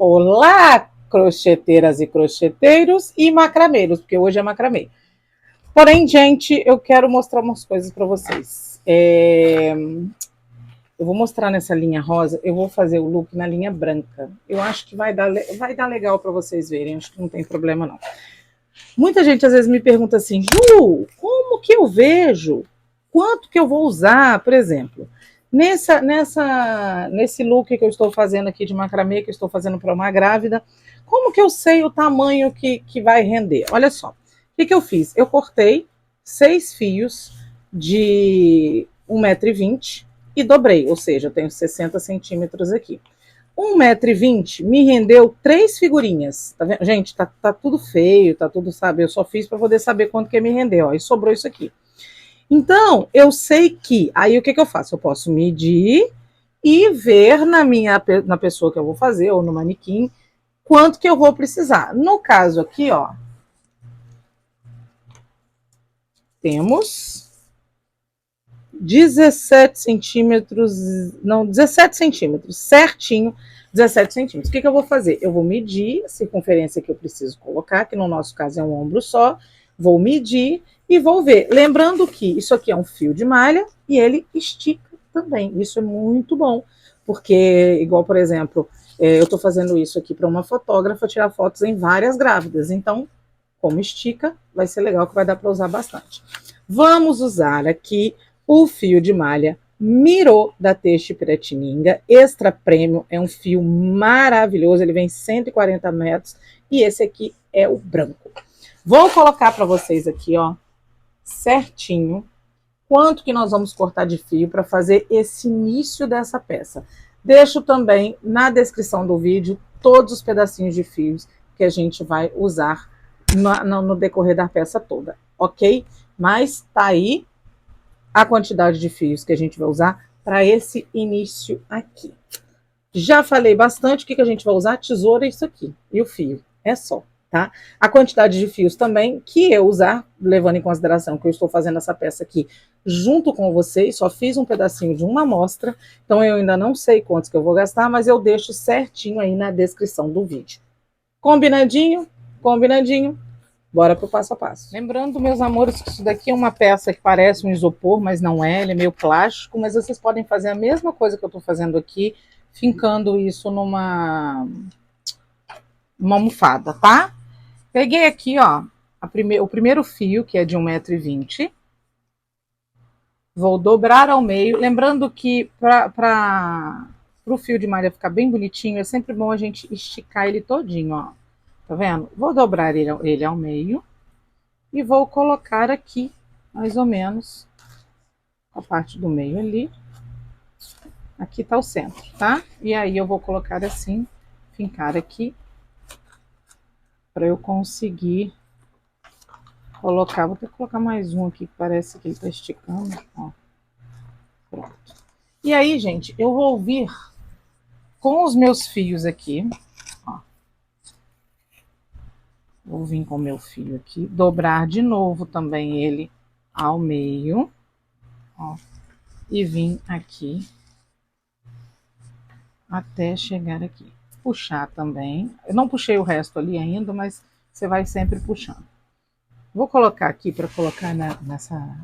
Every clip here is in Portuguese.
Olá, crocheteiras e crocheteiros e macrameiros, porque hoje é macramê. Porém, gente, eu quero mostrar umas coisas para vocês. Eu vou mostrar nessa linha rosa, eu vou fazer o look na linha branca. Eu acho que vai dar legal para vocês verem, acho que não tem problema não. Muita gente às vezes me pergunta assim, Ju, como que eu vejo? Quanto que eu vou usar, por exemplo? Nesse look que eu estou fazendo aqui de macramê, que eu estou fazendo para uma grávida, como que eu sei o tamanho que vai render? Olha só, o que eu fiz? Eu cortei 6 fios de 1,20 m e dobrei, ou seja, eu tenho 60 centímetros aqui. 1,20 m me rendeu 3 figurinhas. Tá vendo? Gente, tá tudo feio, tá tudo, sabe? Eu só fiz para poder saber quanto que me rendeu. Ó, e sobrou isso aqui. Então, eu sei que. Aí o que eu faço? Eu posso medir e ver na pessoa que eu vou fazer, ou no manequim, quanto que eu vou precisar. No caso aqui, ó, temos 17 centímetros, não, 17 centímetros, certinho, 17 centímetros. O que eu vou fazer? Eu vou medir a circunferência que eu preciso colocar, que no nosso caso é um ombro só, vou medir e vou ver. Lembrando que isso aqui é um fio de malha e ele estica também. Isso é muito bom, porque, igual, por exemplo, eu estou fazendo isso aqui para uma fotógrafa tirar fotos em várias grávidas. Então, como estica, vai ser legal que vai dar para usar bastante. Vamos usar aqui o fio de malha Mirô da Teixe Piratininga, extra premium, é um fio maravilhoso, ele vem 140 metros e esse aqui é o branco. Vou colocar para vocês aqui, ó, certinho, quanto que nós vamos cortar de fio para fazer esse início dessa peça. Deixo também na descrição do vídeo todos os pedacinhos de fios que a gente vai usar no decorrer da peça toda, ok? Mas tá aí a quantidade de fios que a gente vai usar para esse início aqui. Já falei bastante o que a gente vai usar, tesoura e isso aqui, e o fio, é só, tá? A quantidade de fios também que eu usar, levando em consideração que eu estou fazendo essa peça aqui junto com vocês, só fiz um pedacinho de uma amostra, então eu ainda não sei quantos que eu vou gastar, mas eu deixo certinho aí na descrição do vídeo. Combinadinho? Combinadinho? Bora pro passo a passo. Lembrando, meus amores, que isso daqui é uma peça que parece um isopor, mas não é, ele é meio plástico, mas vocês podem fazer a mesma coisa que eu tô fazendo aqui, fincando isso numa almofada, tá? Peguei aqui, ó, o primeiro fio, que é de 1,20 m, vou dobrar ao meio, lembrando que para o fio de malha ficar bem bonitinho, é sempre bom a gente esticar ele todinho, ó. Tá vendo? Vou dobrar ele ao meio. E vou colocar aqui, mais ou menos, a parte do meio ali. Aqui tá o centro, tá? E aí eu vou colocar assim, fincar aqui, para eu conseguir colocar. Vou ter que colocar mais um aqui, que parece que ele tá esticando, ó. Pronto. E aí, gente, eu vou vir com os meus fios aqui, ó. Vou vir com o meu fio aqui, dobrar de novo também ele ao meio, ó. E vim aqui até chegar aqui. Puxar também. Eu não puxei o resto ali ainda, mas você vai sempre puxando. Vou colocar aqui, para colocar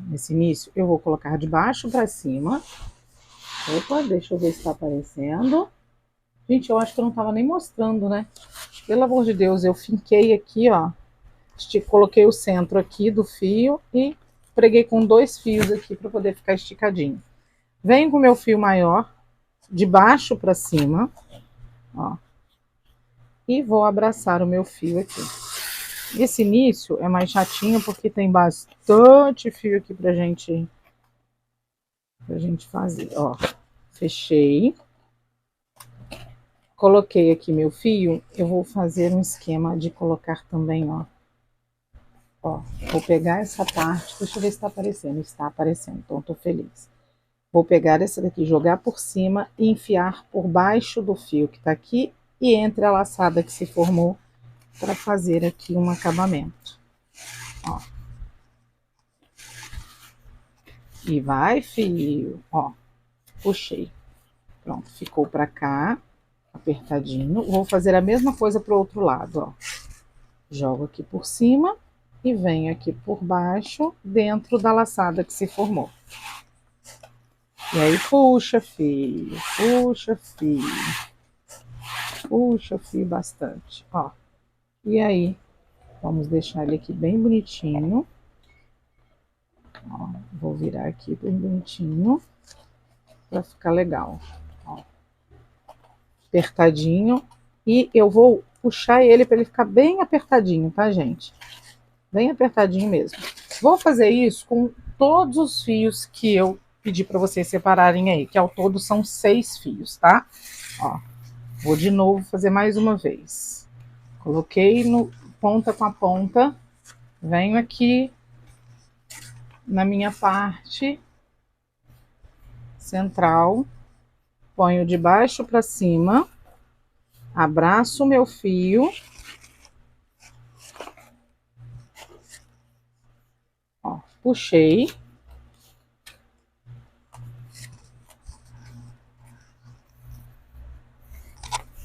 nesse início, eu vou colocar de baixo para cima. Opa, deixa eu ver se está aparecendo. Gente, eu acho que eu não estava nem mostrando, né? Pelo amor de Deus, eu finquei aqui, ó. Coloquei o centro aqui do fio e preguei com 2 fios aqui para poder ficar esticadinho. Venho com o meu fio maior, de baixo para cima, ó. E vou abraçar o meu fio aqui. Esse início é mais chatinho porque tem bastante fio aqui pra gente fazer, ó. Fechei. Coloquei aqui meu fio, eu vou fazer um esquema de colocar também, ó. Ó, vou pegar essa parte, deixa eu ver se tá aparecendo. Está aparecendo, então tô feliz. Vou pegar essa daqui, jogar por cima e enfiar por baixo do fio que tá aqui e entre a laçada que se formou para fazer aqui um acabamento, ó. E vai, fio, ó, puxei. Pronto, ficou para cá, apertadinho. Vou fazer a mesma coisa pro outro lado, ó. Jogo aqui por cima e venho aqui por baixo, dentro da laçada que se formou. E aí, puxa, filho, puxa, filho. Puxa, filho, bastante, ó. E aí, vamos deixar ele aqui bem bonitinho. Ó, vou virar aqui bem bonitinho, pra ficar legal, ó. Apertadinho. E eu vou puxar ele para ele ficar bem apertadinho, tá, gente? Bem apertadinho mesmo. Vou fazer isso com todos os fios que eu pedi para vocês separarem aí, que ao todo são 6 fios, tá? Ó, vou de novo fazer mais uma vez. Coloquei no ponta com a ponta, venho aqui na minha parte central, ponho de baixo para cima, abraço o meu fio, ó, puxei.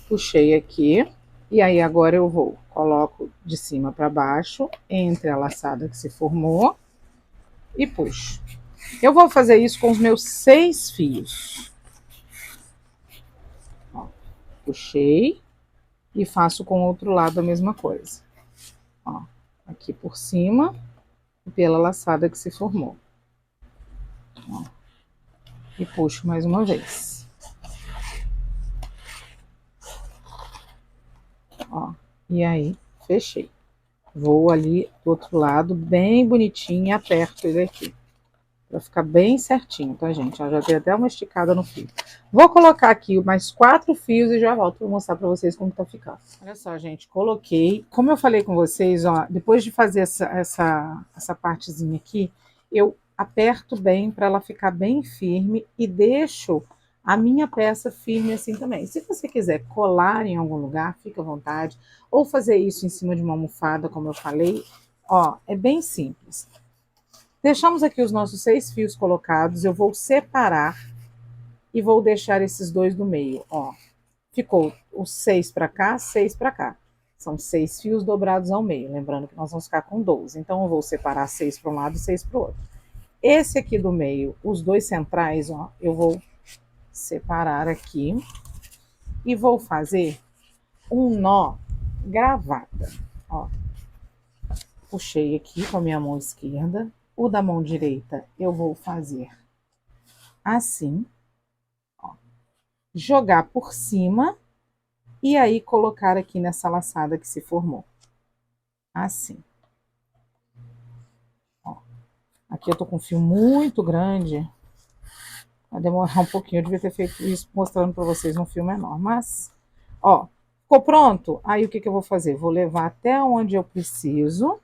Puxei aqui, e aí agora eu vou, coloco de cima para baixo, entre a laçada que se formou, e puxo. Eu vou fazer isso com os meus 6 fios. Ó, puxei, e faço com o outro lado a mesma coisa. Ó, aqui por cima, e pela laçada que se formou. Ó, e puxo mais uma vez. Ó, e aí, fechei. Vou ali do outro lado, bem bonitinho, e aperto ele aqui. Pra ficar bem certinho, tá, gente? Ó, já dei até uma esticada no fio. Vou colocar aqui mais 4 fios e já volto pra mostrar pra vocês como tá ficando. Olha só, gente, coloquei. Como eu falei com vocês, ó, depois de fazer essa partezinha aqui, eu aperto bem para ela ficar bem firme e deixo a minha peça firme assim também. Se você quiser colar em algum lugar, fica à vontade. Ou fazer isso em cima de uma almofada, como eu falei, ó, é bem simples. Deixamos aqui os nossos 6 fios colocados, eu vou separar e vou deixar esses dois no meio, ó. Ficou os 6 para cá, 6 para cá. São 6 fios dobrados ao meio, lembrando que nós vamos ficar com 12. Então, eu vou separar 6 para um lado e 6 para o outro. Esse aqui do meio, os dois centrais, ó, eu vou separar aqui e vou fazer um nó gravata, ó. Puxei aqui com a minha mão esquerda. O da mão direita eu vou fazer assim, ó, jogar por cima e aí colocar aqui nessa laçada que se formou. Assim. Ó. Aqui eu tô com um fio muito grande. Vai demorar um pouquinho, eu devia ter feito isso mostrando para vocês um fio menor, mas, ó, ficou pronto? Aí o que que eu vou fazer? Vou levar até onde eu preciso,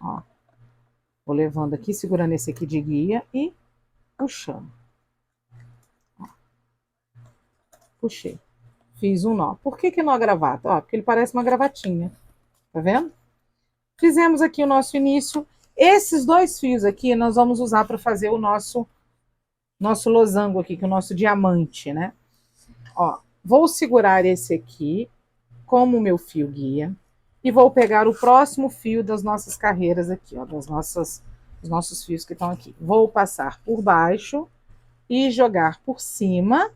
ó. Vou levando aqui, segurando esse aqui de guia e puxando. Ó. Puxei. Fiz um nó. Por que que nó gravata? Ó, porque ele parece uma gravatinha. Tá vendo? Fizemos aqui o nosso início. Esses 2 fios aqui nós vamos usar para fazer o nosso losango aqui, que é o nosso diamante, né? Ó, vou segurar esse aqui como o meu fio guia e vou pegar o próximo fio das nossas carreiras aqui, ó, dos nossos fios que estão aqui. Vou passar por baixo e jogar por cima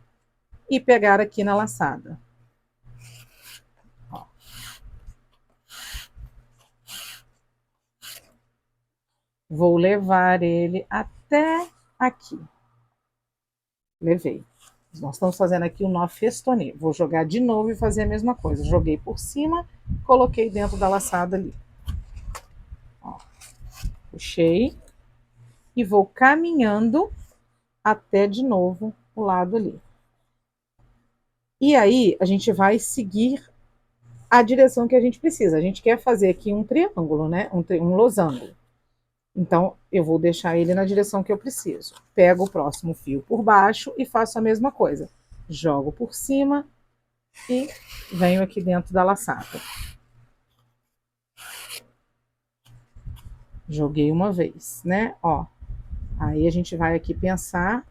e pegar aqui na laçada. Ó. Vou levar ele até aqui. Levei. Nós estamos fazendo aqui o nó festonê. Vou jogar de novo e fazer a mesma coisa. Joguei por cima, coloquei dentro da laçada ali. Ó. Puxei e vou caminhando até de novo o lado ali. E aí a gente vai seguir a direção que a gente precisa. A gente quer fazer aqui um triângulo, né? Um losango. Então, eu vou deixar ele na direção que eu preciso. Pego o próximo fio por baixo e faço a mesma coisa. Jogo por cima e venho aqui dentro da laçada. Joguei uma vez, né? Ó, aí a gente vai aqui pensar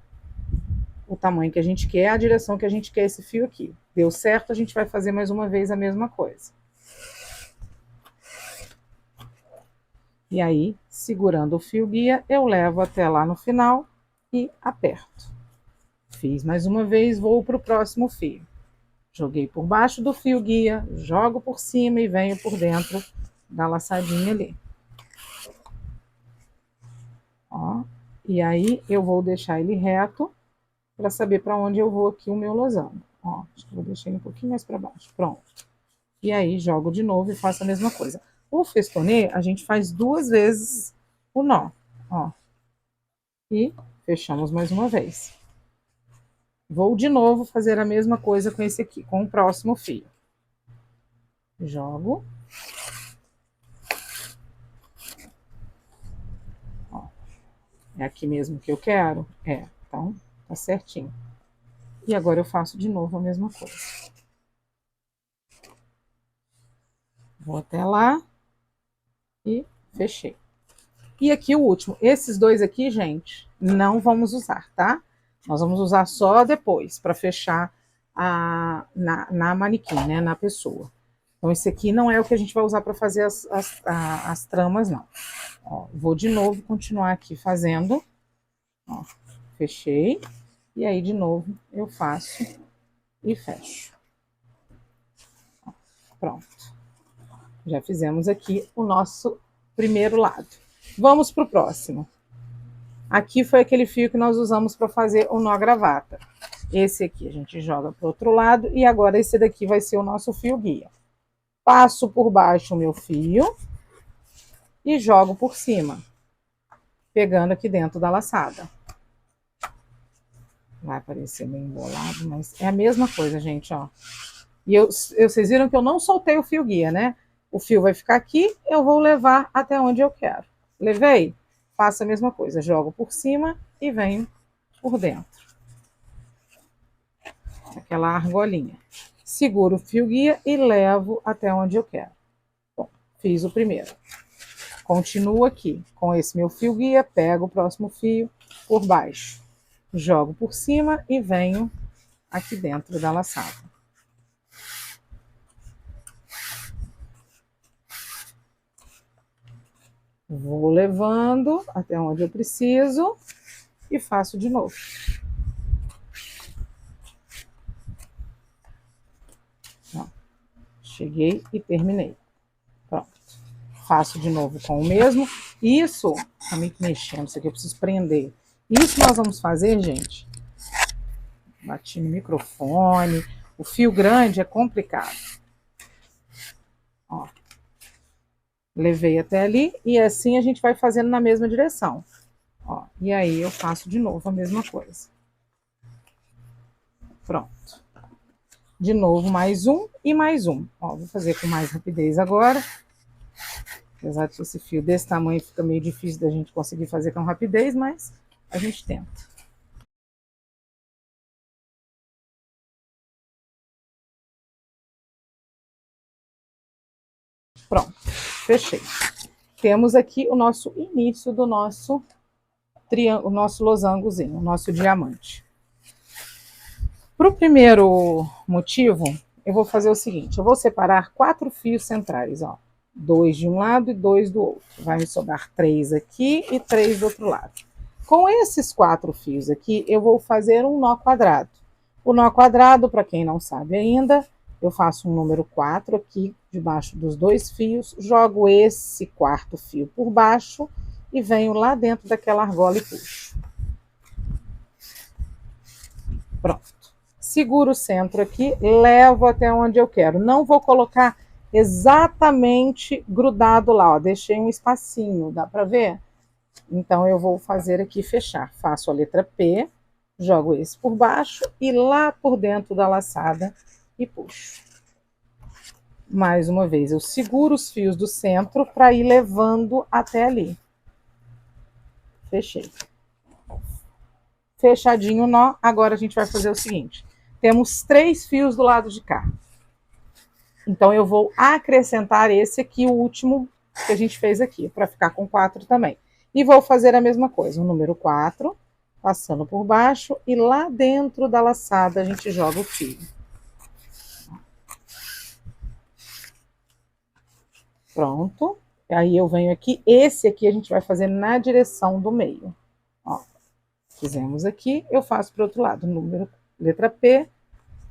o tamanho que a gente quer, a direção que a gente quer esse fio aqui. Deu certo, a gente vai fazer mais uma vez a mesma coisa. E aí, segurando o fio guia, eu levo até lá no final e aperto. Fiz mais uma vez, vou para o próximo fio. Joguei por baixo do fio guia, jogo por cima e venho por dentro da laçadinha ali. Ó, e aí eu vou deixar ele reto para saber para onde eu vou aqui o meu losango. Ó, acho que vou deixar ele um pouquinho mais para baixo. Pronto. E aí jogo de novo e faço a mesma coisa. O festonê, a gente faz 2 vezes o nó, ó. E fechamos mais uma vez. Vou de novo fazer a mesma coisa com esse aqui, com o próximo fio. Jogo. Ó. É aqui mesmo que eu quero? É, então tá certinho. E agora eu faço de novo a mesma coisa. Vou até lá e fechei. E aqui o último. Esses dois aqui, gente, não vamos usar, tá? Nós vamos usar só depois, para fechar na manequim, né? Na pessoa. Então, esse aqui não é o que a gente vai usar para fazer as tramas, não. Ó, vou de novo continuar aqui fazendo. Ó, fechei. E aí, de novo, eu faço e fecho. Ó, pronto. Já fizemos aqui o nosso primeiro lado. Vamos para o próximo. Aqui foi aquele fio que nós usamos para fazer o nó gravata. Esse aqui a gente joga para o outro lado e agora esse daqui vai ser o nosso fio guia. Passo por baixo o meu fio e jogo por cima, pegando aqui dentro da laçada. Vai parecer meio embolado, mas é a mesma coisa, gente, ó. E vocês viram que eu não soltei o fio guia, né? O fio vai ficar aqui, eu vou levar até onde eu quero. Levei? Faço a mesma coisa, jogo por cima e venho por dentro. Aquela argolinha. Seguro o fio guia e levo até onde eu quero. Bom, fiz o primeiro. Continuo aqui com esse meu fio guia, pego o próximo fio por baixo. Jogo por cima e venho aqui dentro da laçada. Vou levando até onde eu preciso e faço de novo. Ó, cheguei e terminei. Pronto. Faço de novo com o mesmo. Isso, tá meio que mexendo, isso aqui eu preciso prender. Isso nós vamos fazer, gente. Bati no microfone. O fio grande é complicado. Ó. Levei até ali e assim a gente vai fazendo na mesma direção. Ó, e aí eu faço de novo a mesma coisa. Pronto. De novo mais um e mais um. Ó, vou fazer com mais rapidez agora. Apesar de esse fio desse tamanho fica meio difícil da gente conseguir fazer com rapidez, mas a gente tenta. Pronto, fechei. Temos aqui o nosso início do nosso triângulo, o nosso losangozinho, o nosso diamante. Para o primeiro motivo, eu vou fazer o seguinte, eu vou separar 4 fios centrais, ó. 2 de um lado e 2 do outro. Vai me sobrar 3 aqui e 3 do outro lado. Com esses 4 fios aqui, eu vou fazer um nó quadrado. O nó quadrado, para quem não sabe ainda, eu faço um número 4 aqui, debaixo dos 2 fios, jogo esse 4º fio por baixo e venho lá dentro daquela argola e puxo. Pronto. Seguro o centro aqui, levo até onde eu quero. Não vou colocar exatamente grudado lá, ó. Deixei um espacinho, dá para ver? Então, eu vou fazer aqui fechar. Faço a letra P, jogo esse por baixo e lá por dentro da laçada e puxo. Mais uma vez, eu seguro os fios do centro para ir levando até ali. Fechei. Fechadinho o nó, agora a gente vai fazer o seguinte. Temos 3 fios do lado de cá. Então, eu vou acrescentar esse aqui, o último que a gente fez aqui, para ficar com 4 também. E vou fazer a mesma coisa, o número 4, passando por baixo, e lá dentro da laçada a gente joga o fio. Pronto. Aí eu venho aqui, esse aqui a gente vai fazer na direção do meio. Ó, fizemos aqui, eu faço para o outro lado, letra P,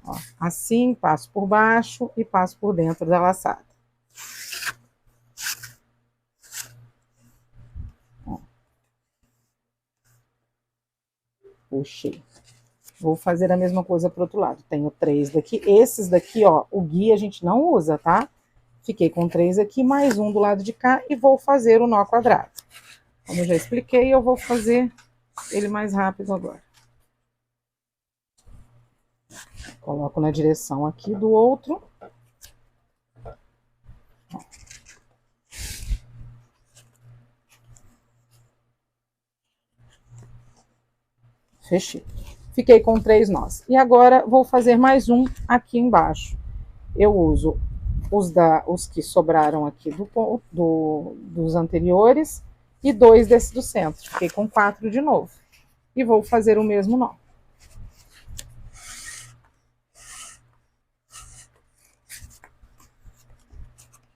ó, assim, passo por baixo e passo por dentro da laçada. Ó. Puxei. Vou fazer a mesma coisa para o outro lado. Tenho 3 daqui. Esses daqui, ó, o guia a gente não usa, tá? Fiquei com 3 aqui, mais um do lado de cá e vou fazer o nó quadrado. Como eu já expliquei, eu vou fazer ele mais rápido agora. Coloco na direção aqui do outro. Fechei. Fiquei com 3 nós. E agora vou fazer mais um aqui embaixo. Eu uso os que sobraram aqui dos anteriores e 2 desse do centro. Fiquei com 4 de novo. E vou fazer o mesmo nó.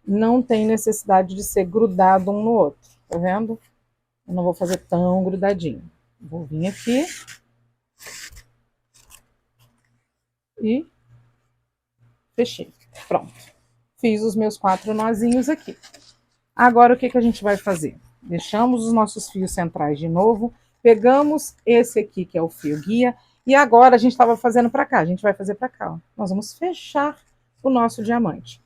Não tem necessidade de ser grudado um no outro, tá vendo? Eu não vou fazer tão grudadinho. Vou vir aqui e fechei. Pronto. Fiz os meus 4 nozinhos aqui. Agora, o que a gente vai fazer? Deixamos os nossos fios centrais de novo, pegamos esse aqui, que é o fio guia, e agora a gente estava fazendo para cá, a gente vai fazer para cá. Ó. Nós vamos fechar o nosso diamante.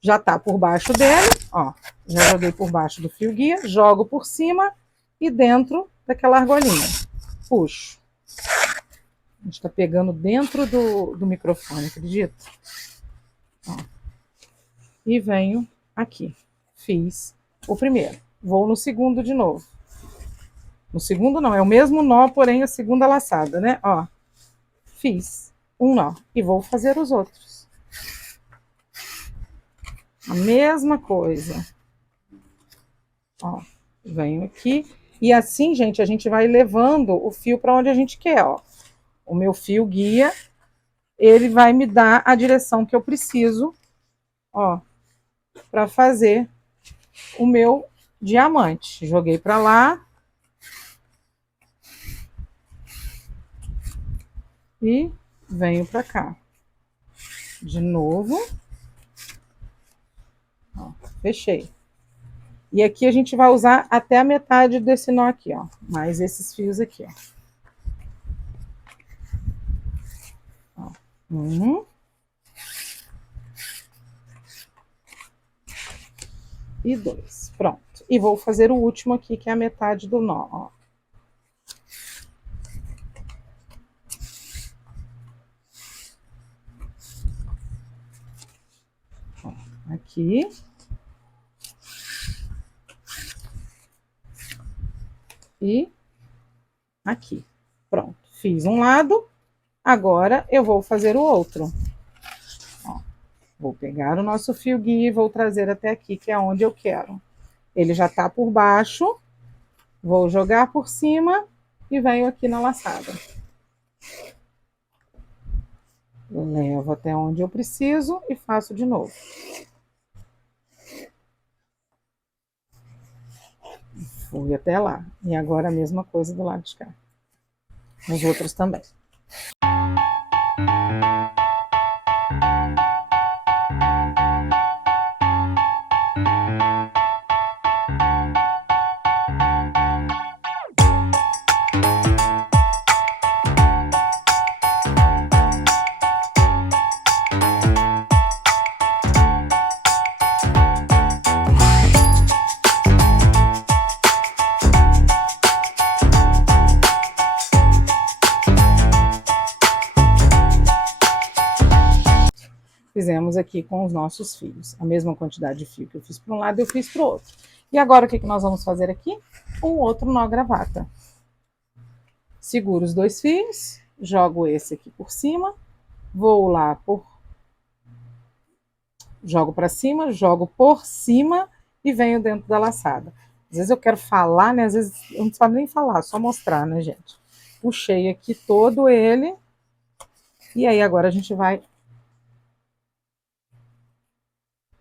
Já tá por baixo dele, ó, já joguei por baixo do fio guia, jogo por cima e dentro daquela argolinha. Puxo. A gente tá pegando dentro do microfone, acredita? Ó. E venho aqui. Fiz o primeiro. Vou no segundo de novo. No segundo não, é o mesmo nó, porém a segunda laçada, né? Ó, fiz um nó e vou fazer os outros. A mesma coisa. Ó, venho aqui. E assim, gente, a gente vai levando o fio para onde a gente quer, ó. O meu fio guia, ele vai me dar a direção que eu preciso, ó, para fazer o meu diamante. Joguei para lá. E venho para cá. De novo. Ó, fechei. E aqui a gente vai usar até a metade desse nó aqui, ó. Mais esses fios aqui, ó. Um. E 2. Pronto. E vou fazer o último aqui, que é a metade do nó, ó. Ó, aqui. E aqui. Pronto. Fiz um lado. Agora eu vou fazer o outro. Ó, vou pegar o nosso fio guia e vou trazer até aqui, que é onde eu quero. Ele já tá por baixo. Vou jogar por cima e venho aqui na laçada. Levo até onde eu preciso e faço de novo. Fui até lá. E agora a mesma coisa do lado de cá. Os outros também. Fizemos aqui com os nossos fios. A mesma quantidade de fio que eu fiz para um lado, eu fiz para o outro. E agora, o que nós vamos fazer aqui? Um outro nó gravata. Seguro os 2 fios, jogo esse aqui por cima, vou lá jogo para cima, jogo por cima e venho dentro da laçada. Às vezes eu quero falar, né? Às vezes eu não sabe nem falar, só mostrar, né, gente? puxei aqui todo ele. E aí agora a gente vai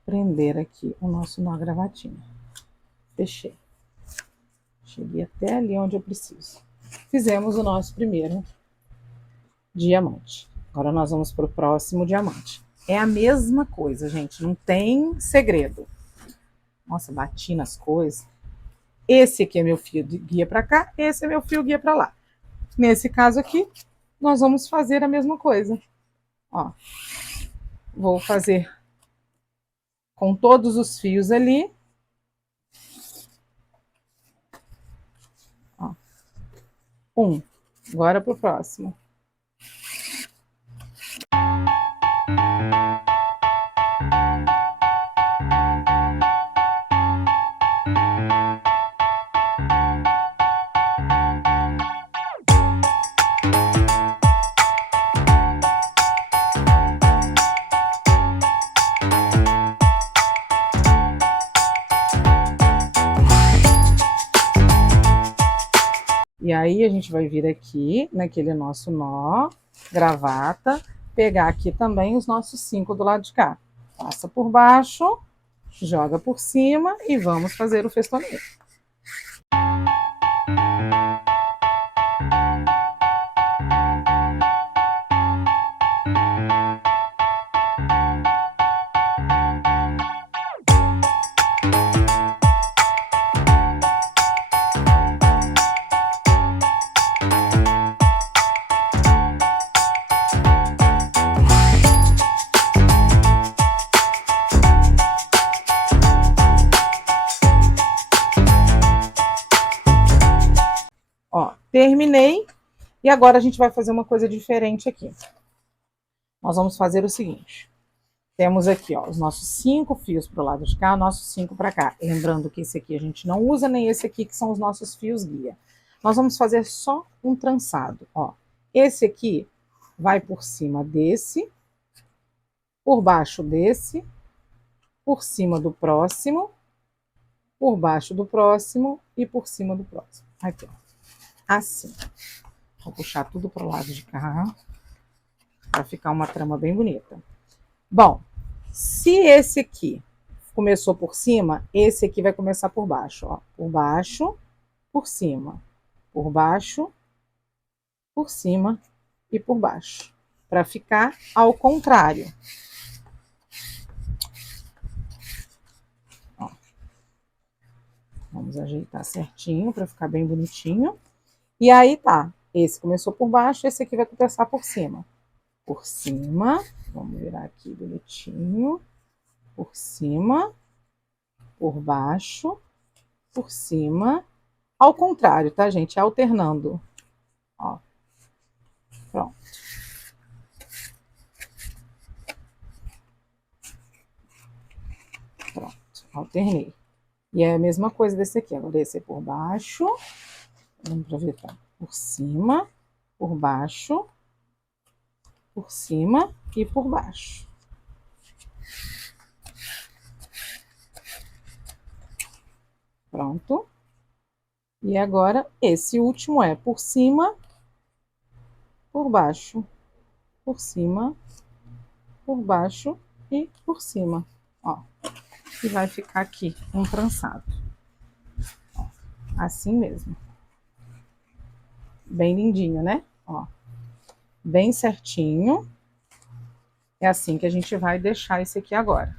prender aqui o nosso nó gravatinho. Fechei. Cheguei até ali onde eu preciso. Fizemos o nosso primeiro diamante. Agora nós vamos para o próximo diamante. É a mesma coisa, gente, não tem segredo. Nossa, bati nas coisas. Esse aqui é meu fio guia para cá, esse é meu fio guia para lá. Nesse caso aqui, nós vamos fazer a mesma coisa. Ó, vou fazer com todos os fios ali. Ó, um. Agora para o próximo. E aí a gente vai vir aqui naquele nosso nó, gravata, pegar aqui também os nossos 5 do lado de cá. Passa por baixo, joga por cima e vamos fazer o festoneiro. Ó, terminei. E agora a gente vai fazer uma coisa diferente aqui. Nós vamos fazer o seguinte. Temos aqui, ó, os nossos 5 fios para o lado de cá, nossos 5 para cá. Lembrando que esse aqui a gente não usa, nem esse aqui que são os nossos fios guia. Nós vamos fazer só um trançado, ó. Esse aqui vai por cima desse, por baixo desse, por cima do próximo, por baixo do próximo e por cima do próximo. Aqui, ó. Assim. Vou puxar tudo para o lado de cá, para ficar uma trama bem bonita. Bom, se esse aqui começou por cima, esse aqui vai começar por baixo, ó. Por baixo, por cima, por baixo, por cima e por baixo. Para ficar ao contrário. Ó. Vamos ajeitar certinho para ficar bem bonitinho. E aí tá, esse começou por baixo, esse aqui vai começar por cima. Por cima, vamos virar aqui bonitinho. Por cima, por baixo, por cima. Ao contrário, tá, gente? Alternando. Ó. Pronto. Pronto, alternei. E é a mesma coisa desse aqui. Agora esse é por baixo. Vamos aproveitar. Por cima, por baixo, por cima e por baixo. Pronto. E agora esse último é por cima, por baixo, por cima, por baixo e por cima. Ó. E vai ficar aqui um trançado. Ó, assim mesmo. Bem lindinho, né? Ó. Bem certinho. É assim que a gente vai deixar esse aqui agora.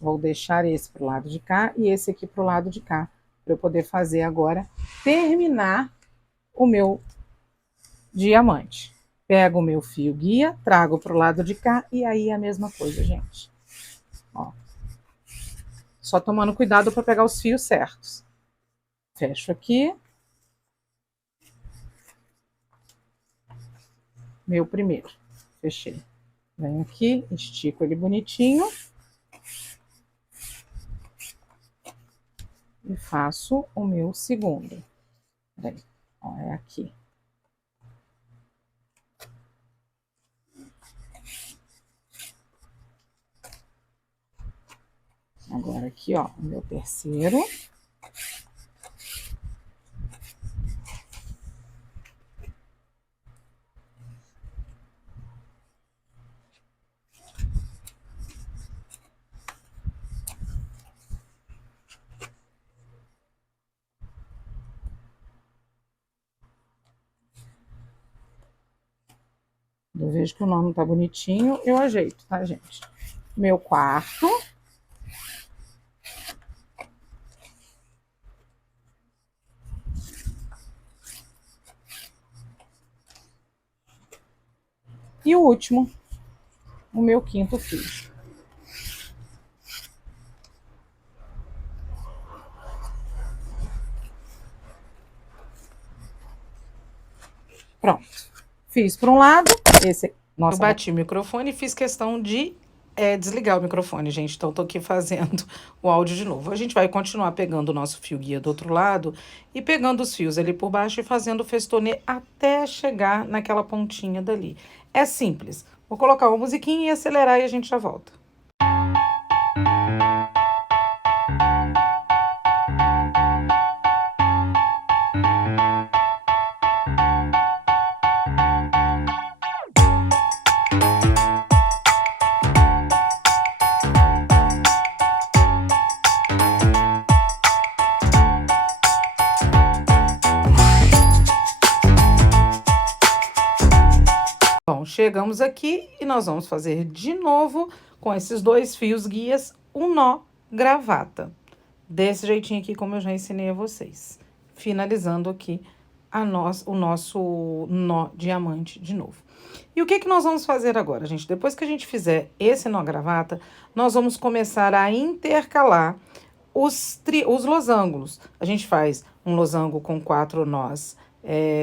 Vou deixar esse pro lado de cá e esse aqui pro lado de cá, para eu poder fazer agora, terminar o meu diamante. Pego o meu fio guia, trago pro lado de cá e aí é a mesma coisa, gente. Ó. Só tomando cuidado para pegar os fios certos. Fecho aqui. Meu primeiro. Fechei. Venho aqui, estico ele bonitinho. E faço o meu segundo. Peraí, ó, é aqui. Agora aqui, ó, o meu terceiro. Eu vejo que o nó não tá bonitinho, eu ajeito, tá, gente? Meu quarto. E o último, o meu quinto fio. Pronto. Fiz para um lado, esse. Nossa, eu bati o microfone e fiz questão de desligar o microfone, gente. Então, tô aqui fazendo o áudio de novo. A gente vai continuar pegando o nosso fio guia do outro lado e pegando os fios ali por baixo e fazendo o festonê até chegar naquela pontinha dali. É simples. Vou colocar uma musiquinha e acelerar e a gente já volta. Bom, chegamos aqui e nós vamos fazer de novo com esses dois fios guias um nó gravata. Desse jeitinho aqui, como eu já ensinei a vocês. Finalizando aqui o nosso nó diamante de novo. E o que que nós vamos fazer agora, gente? Depois que a gente fizer esse nó gravata, nós vamos começar a intercalar os losangos. A gente faz um losango com 4 nós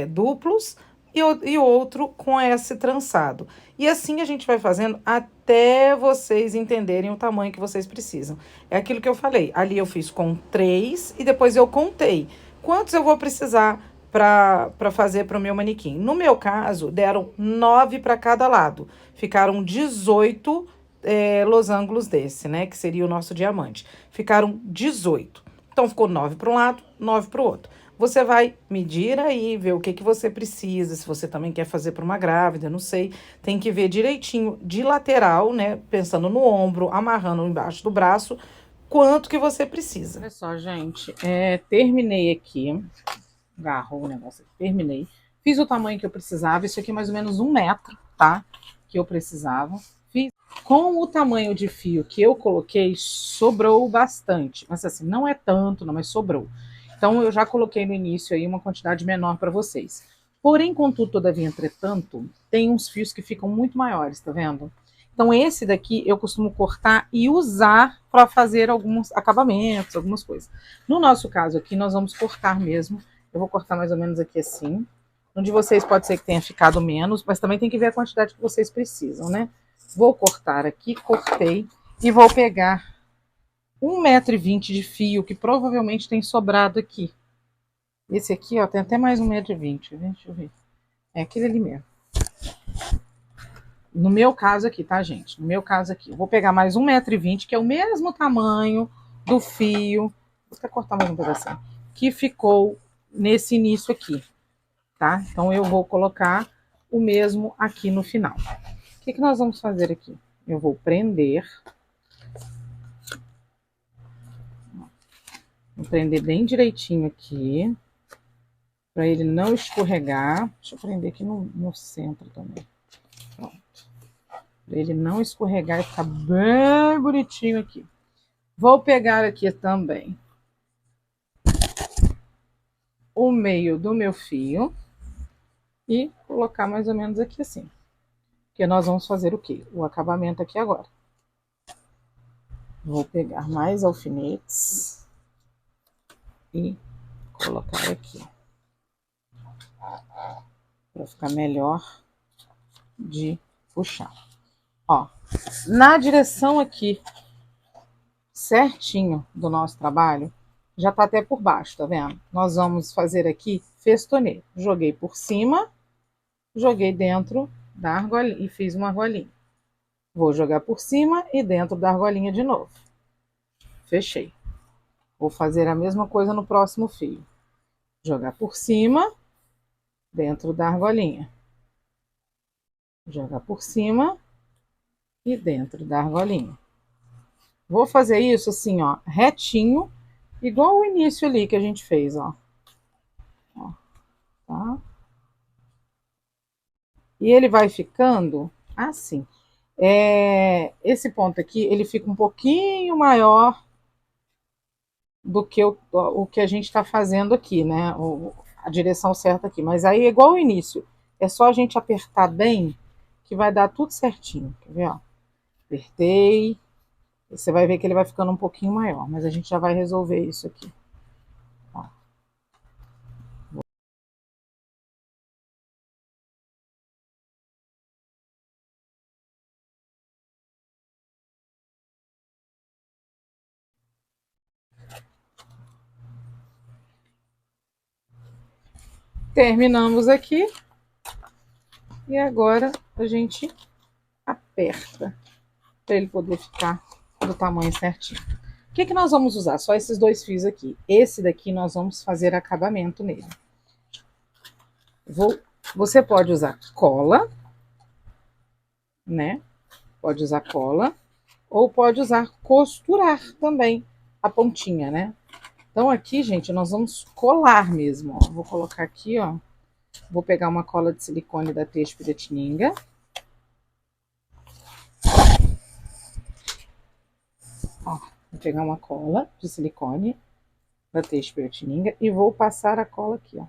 duplos e outro com esse trançado. E assim a gente vai fazendo até vocês entenderem o tamanho que vocês precisam. É aquilo que eu falei. Ali eu fiz com 3 e depois eu contei quantos eu vou precisar para fazer para o meu manequim. No meu caso, deram 9 para cada lado. Ficaram 18 losangos desse, né? Que seria o nosso diamante. Ficaram 18. Então, ficou 9 para um lado, 9 para o outro. Você vai medir aí, ver o que que você precisa, se você também quer fazer para uma grávida, não sei. Tem que ver direitinho de lateral, né? Pensando no ombro, amarrando embaixo do braço, quanto que você precisa. Olha só, gente, terminei aqui. Agarrou o negócio aqui, terminei. Fiz o tamanho que eu precisava, isso aqui é mais ou menos 1 metro, tá? Que eu precisava. Fiz com o tamanho de fio que eu coloquei, sobrou bastante. Mas assim, não é tanto, não, mas sobrou. Então eu já coloquei no início aí uma quantidade menor para vocês. Porém, contudo, todavia, entretanto, tem uns fios que ficam muito maiores, tá vendo? Então esse daqui eu costumo cortar e usar para fazer alguns acabamentos, algumas coisas. No nosso caso aqui, nós vamos cortar mesmo. Eu vou cortar mais ou menos aqui assim. Um de vocês pode ser que tenha ficado menos, mas também tem que ver a quantidade que vocês precisam, né? Vou cortar aqui, cortei, e vou pegar 1,20 m de fio, que provavelmente tem sobrado aqui. Esse aqui, ó, tem até mais 1,20 m, deixa eu ver. É aquele ali mesmo. No meu caso aqui, tá, gente? No meu caso aqui, eu vou pegar mais 1,20 m, que é o mesmo tamanho do fio. Vou até cortar mais um pedacinho. Que ficou nesse início aqui, tá? Então, eu vou colocar o mesmo aqui no final. O que que nós vamos fazer aqui? Eu vou prender. Vou prender bem direitinho aqui, para ele não escorregar. Deixa eu prender aqui no centro também. Pronto. Para ele não escorregar e ficar bem bonitinho aqui. Vou pegar aqui também o meio do meu fio e colocar mais ou menos aqui assim. Porque nós vamos fazer o quê? O acabamento aqui agora. Vou pegar mais alfinetes e colocar aqui. Para ficar melhor de puxar. Ó, na direção aqui, certinho do nosso trabalho, já tá até por baixo, tá vendo? Nós vamos fazer aqui festonê. Joguei por cima, joguei dentro da argolinha e fiz uma argolinha. Vou jogar por cima e dentro da argolinha de novo. Fechei. Vou fazer a mesma coisa no próximo fio. Jogar por cima, dentro da argolinha. Jogar por cima e dentro da argolinha. Vou fazer isso assim, ó, retinho, igual o início ali que a gente fez, ó. Ó, tá? E ele vai ficando assim. Esse ponto aqui, ele fica um pouquinho maior do que o que a gente está fazendo aqui, né? A direção certa aqui. Mas aí é igual o início. É só a gente apertar bem que vai dar tudo certinho. Quer ver? Ó? Apertei. Você vai ver que ele vai ficando um pouquinho maior. Mas a gente já vai resolver isso aqui. Ó. Terminamos aqui. E agora a gente aperta para ele poder ficar do tamanho certinho. O que nós vamos usar? Só esses dois fios aqui. Esse daqui nós vamos fazer acabamento nele. Você pode usar cola, né? Pode usar cola. Ou pode usar costurar também a pontinha, né? Então aqui, gente, nós vamos colar mesmo, ó. Vou colocar aqui, ó. Vou pegar uma cola de silicone da Teixe Piratininga. Ó, vou pegar uma cola de silicone da Teixe Piratininga e vou passar a cola aqui, ó.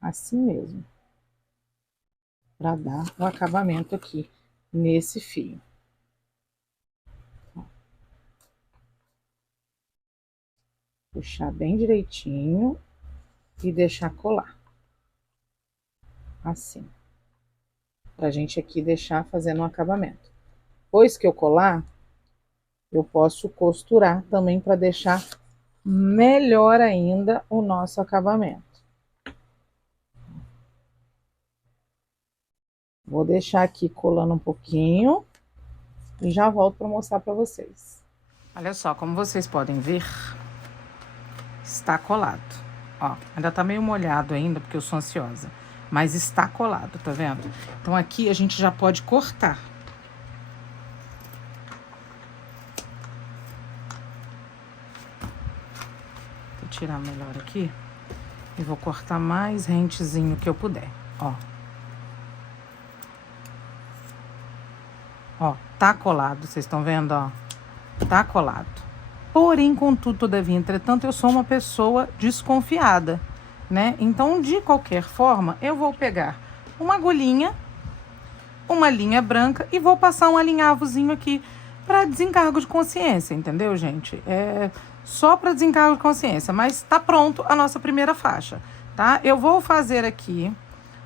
Assim mesmo. Para dar o acabamento aqui nesse fio. Puxar bem direitinho e deixar colar. Assim. Pra gente aqui deixar fazendo um acabamento. Depois que eu colar, eu posso costurar também para deixar melhor ainda o nosso acabamento. Vou deixar aqui colando um pouquinho e já volto para mostrar para vocês. Olha só, como vocês podem ver, está colado. Ó, ainda tá meio molhado ainda, porque eu sou ansiosa. Mas está colado, tá vendo? Então aqui a gente já pode cortar. Vou tirar melhor aqui. E vou cortar mais rentezinho que eu puder, ó. Ó, tá colado, vocês estão vendo, ó? Tá colado. Porém, contudo, todavia, entretanto, eu sou uma pessoa desconfiada, né? Então, de qualquer forma, eu vou pegar uma agulhinha, uma linha branca e vou passar um alinhavozinho aqui para desencargo de consciência, entendeu, gente? É só para desencargo de consciência, mas tá pronto a nossa primeira faixa, tá? Eu vou fazer aqui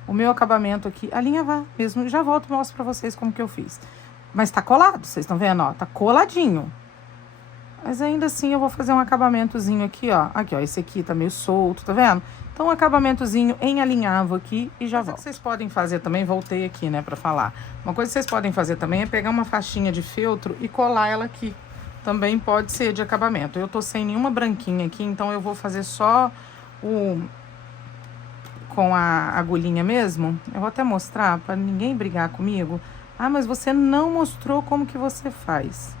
o meu acabamento aqui, alinhavar mesmo, já volto e mostro para vocês como que eu fiz. Mas tá colado, vocês estão vendo, ó, tá coladinho. Mas ainda assim eu vou fazer um acabamentozinho aqui, ó. Aqui, ó, esse aqui tá meio solto, tá vendo? Então, um acabamentozinho em alinhavo aqui e já volto. Uma coisa que vocês podem fazer também, voltei aqui, né, pra falar. Uma coisa que vocês podem fazer também é pegar uma faixinha de feltro e colar ela aqui. Também pode ser de acabamento. Eu tô sem nenhuma branquinha aqui, então eu vou fazer só o... com a agulhinha mesmo. Eu vou até mostrar pra ninguém brigar comigo. Ah, mas você não mostrou como que você faz.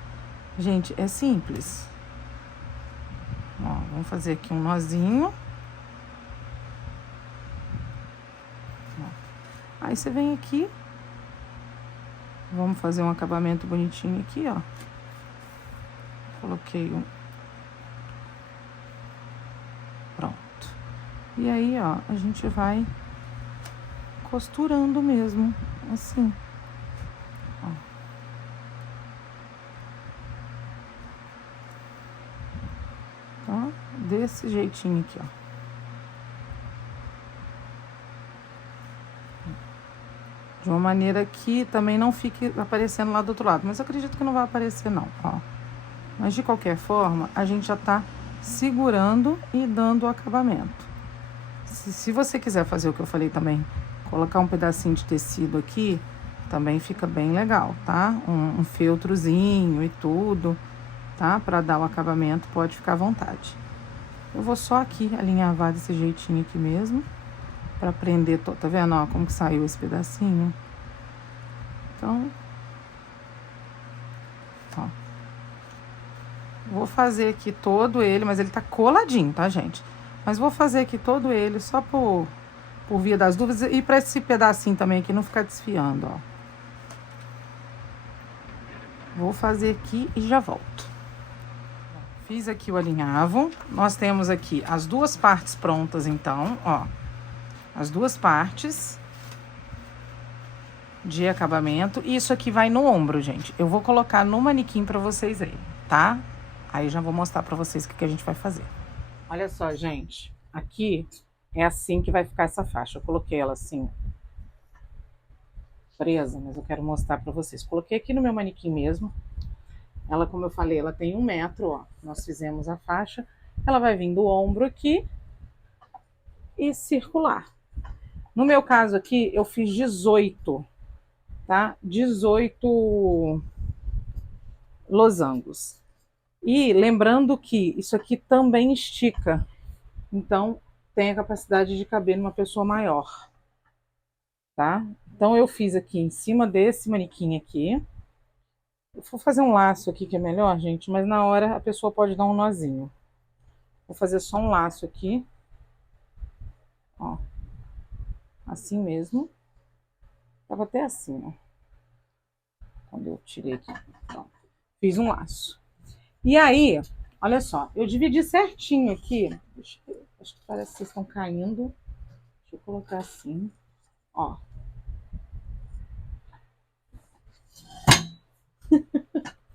Gente, é simples. Ó, vamos fazer aqui um nozinho. Ó. Aí você vem aqui. Vamos fazer um acabamento bonitinho aqui, ó. Coloquei um. Pronto. E aí, ó, a gente vai costurando mesmo, assim. Ó. Ó, desse jeitinho aqui, ó. De uma maneira que também não fique aparecendo lá do outro lado. Mas eu acredito que não vai aparecer, não, ó. Mas de qualquer forma, a gente já tá segurando e dando o acabamento. Se você quiser fazer o que eu falei também, colocar um pedacinho de tecido aqui, também fica bem legal, tá? Um feltrozinho e tudo, tá? Pra dar o acabamento, pode ficar à vontade. Eu vou só aqui alinhavar desse jeitinho aqui mesmo, pra prender, tá vendo, ó, como que saiu esse pedacinho? Então, ó. Vou fazer aqui todo ele, mas ele tá coladinho, tá, gente? Mas vou fazer aqui todo ele só por via das dúvidas. E para esse pedacinho também aqui não ficar desfiando, ó. Vou fazer aqui e já volto. Fiz aqui o alinhavo. Nós temos aqui as duas partes prontas, então, ó. As duas partes de acabamento. E isso aqui vai no ombro, gente. Eu vou colocar no manequim pra vocês aí, tá? Aí já vou mostrar pra vocês o que a gente vai fazer. Olha só, gente. Aqui é assim que vai ficar essa faixa. Eu coloquei ela assim, presa, mas eu quero mostrar pra vocês. Coloquei aqui no meu manequim mesmo. Ela, como eu falei, ela tem 1 metro, ó. Nós fizemos a faixa. Ela vai vir do ombro aqui e circular. No meu caso aqui, eu fiz 18, tá? 18 losangos. E lembrando que isso aqui também estica. Então, tem a capacidade de caber numa pessoa maior, tá? Então, eu fiz aqui em cima desse manequim aqui. Eu vou fazer um laço aqui que é melhor, gente, mas na hora a pessoa pode dar um nozinho. Vou fazer só um laço aqui. Ó. Assim mesmo. Tava até assim, ó. Quando eu tirei aqui. Pronto. Fiz um laço. E aí, olha só, eu dividi certinho aqui. Acho que parece que vocês estão caindo. Deixa eu colocar assim. Ó.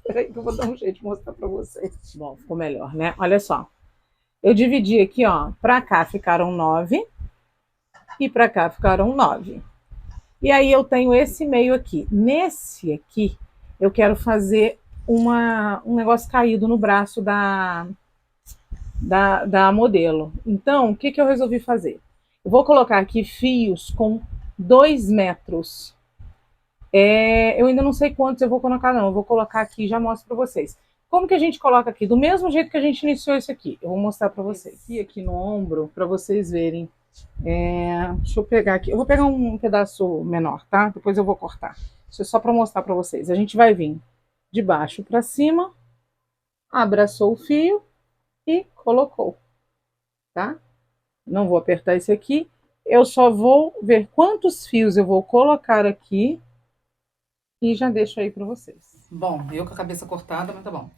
Peraí que eu vou dar um jeito de mostrar pra vocês. Bom, ficou melhor, né? Olha só. Eu dividi aqui, ó. Pra cá ficaram 9. E pra cá ficaram 9. E aí eu tenho esse meio aqui. Nesse aqui, eu quero fazer um negócio caído no braço da modelo. Então, o que eu resolvi fazer? Eu vou colocar aqui fios com 2 metros. Eu ainda não sei quantos eu vou colocar, não. Eu vou colocar aqui e já mostro para vocês. Como que a gente coloca aqui? Do mesmo jeito que a gente iniciou isso aqui. Eu vou mostrar para vocês. Aqui no ombro, para vocês verem. Deixa eu pegar aqui. Eu vou pegar um pedaço menor, tá? Depois eu vou cortar. Isso é só para mostrar para vocês. A gente vai vir de baixo para cima, abraçou o fio e colocou, tá? Não vou apertar esse aqui. Eu só vou ver quantos fios eu vou colocar aqui e já deixo aí para vocês. Bom, eu com a cabeça cortada, mas tá bom.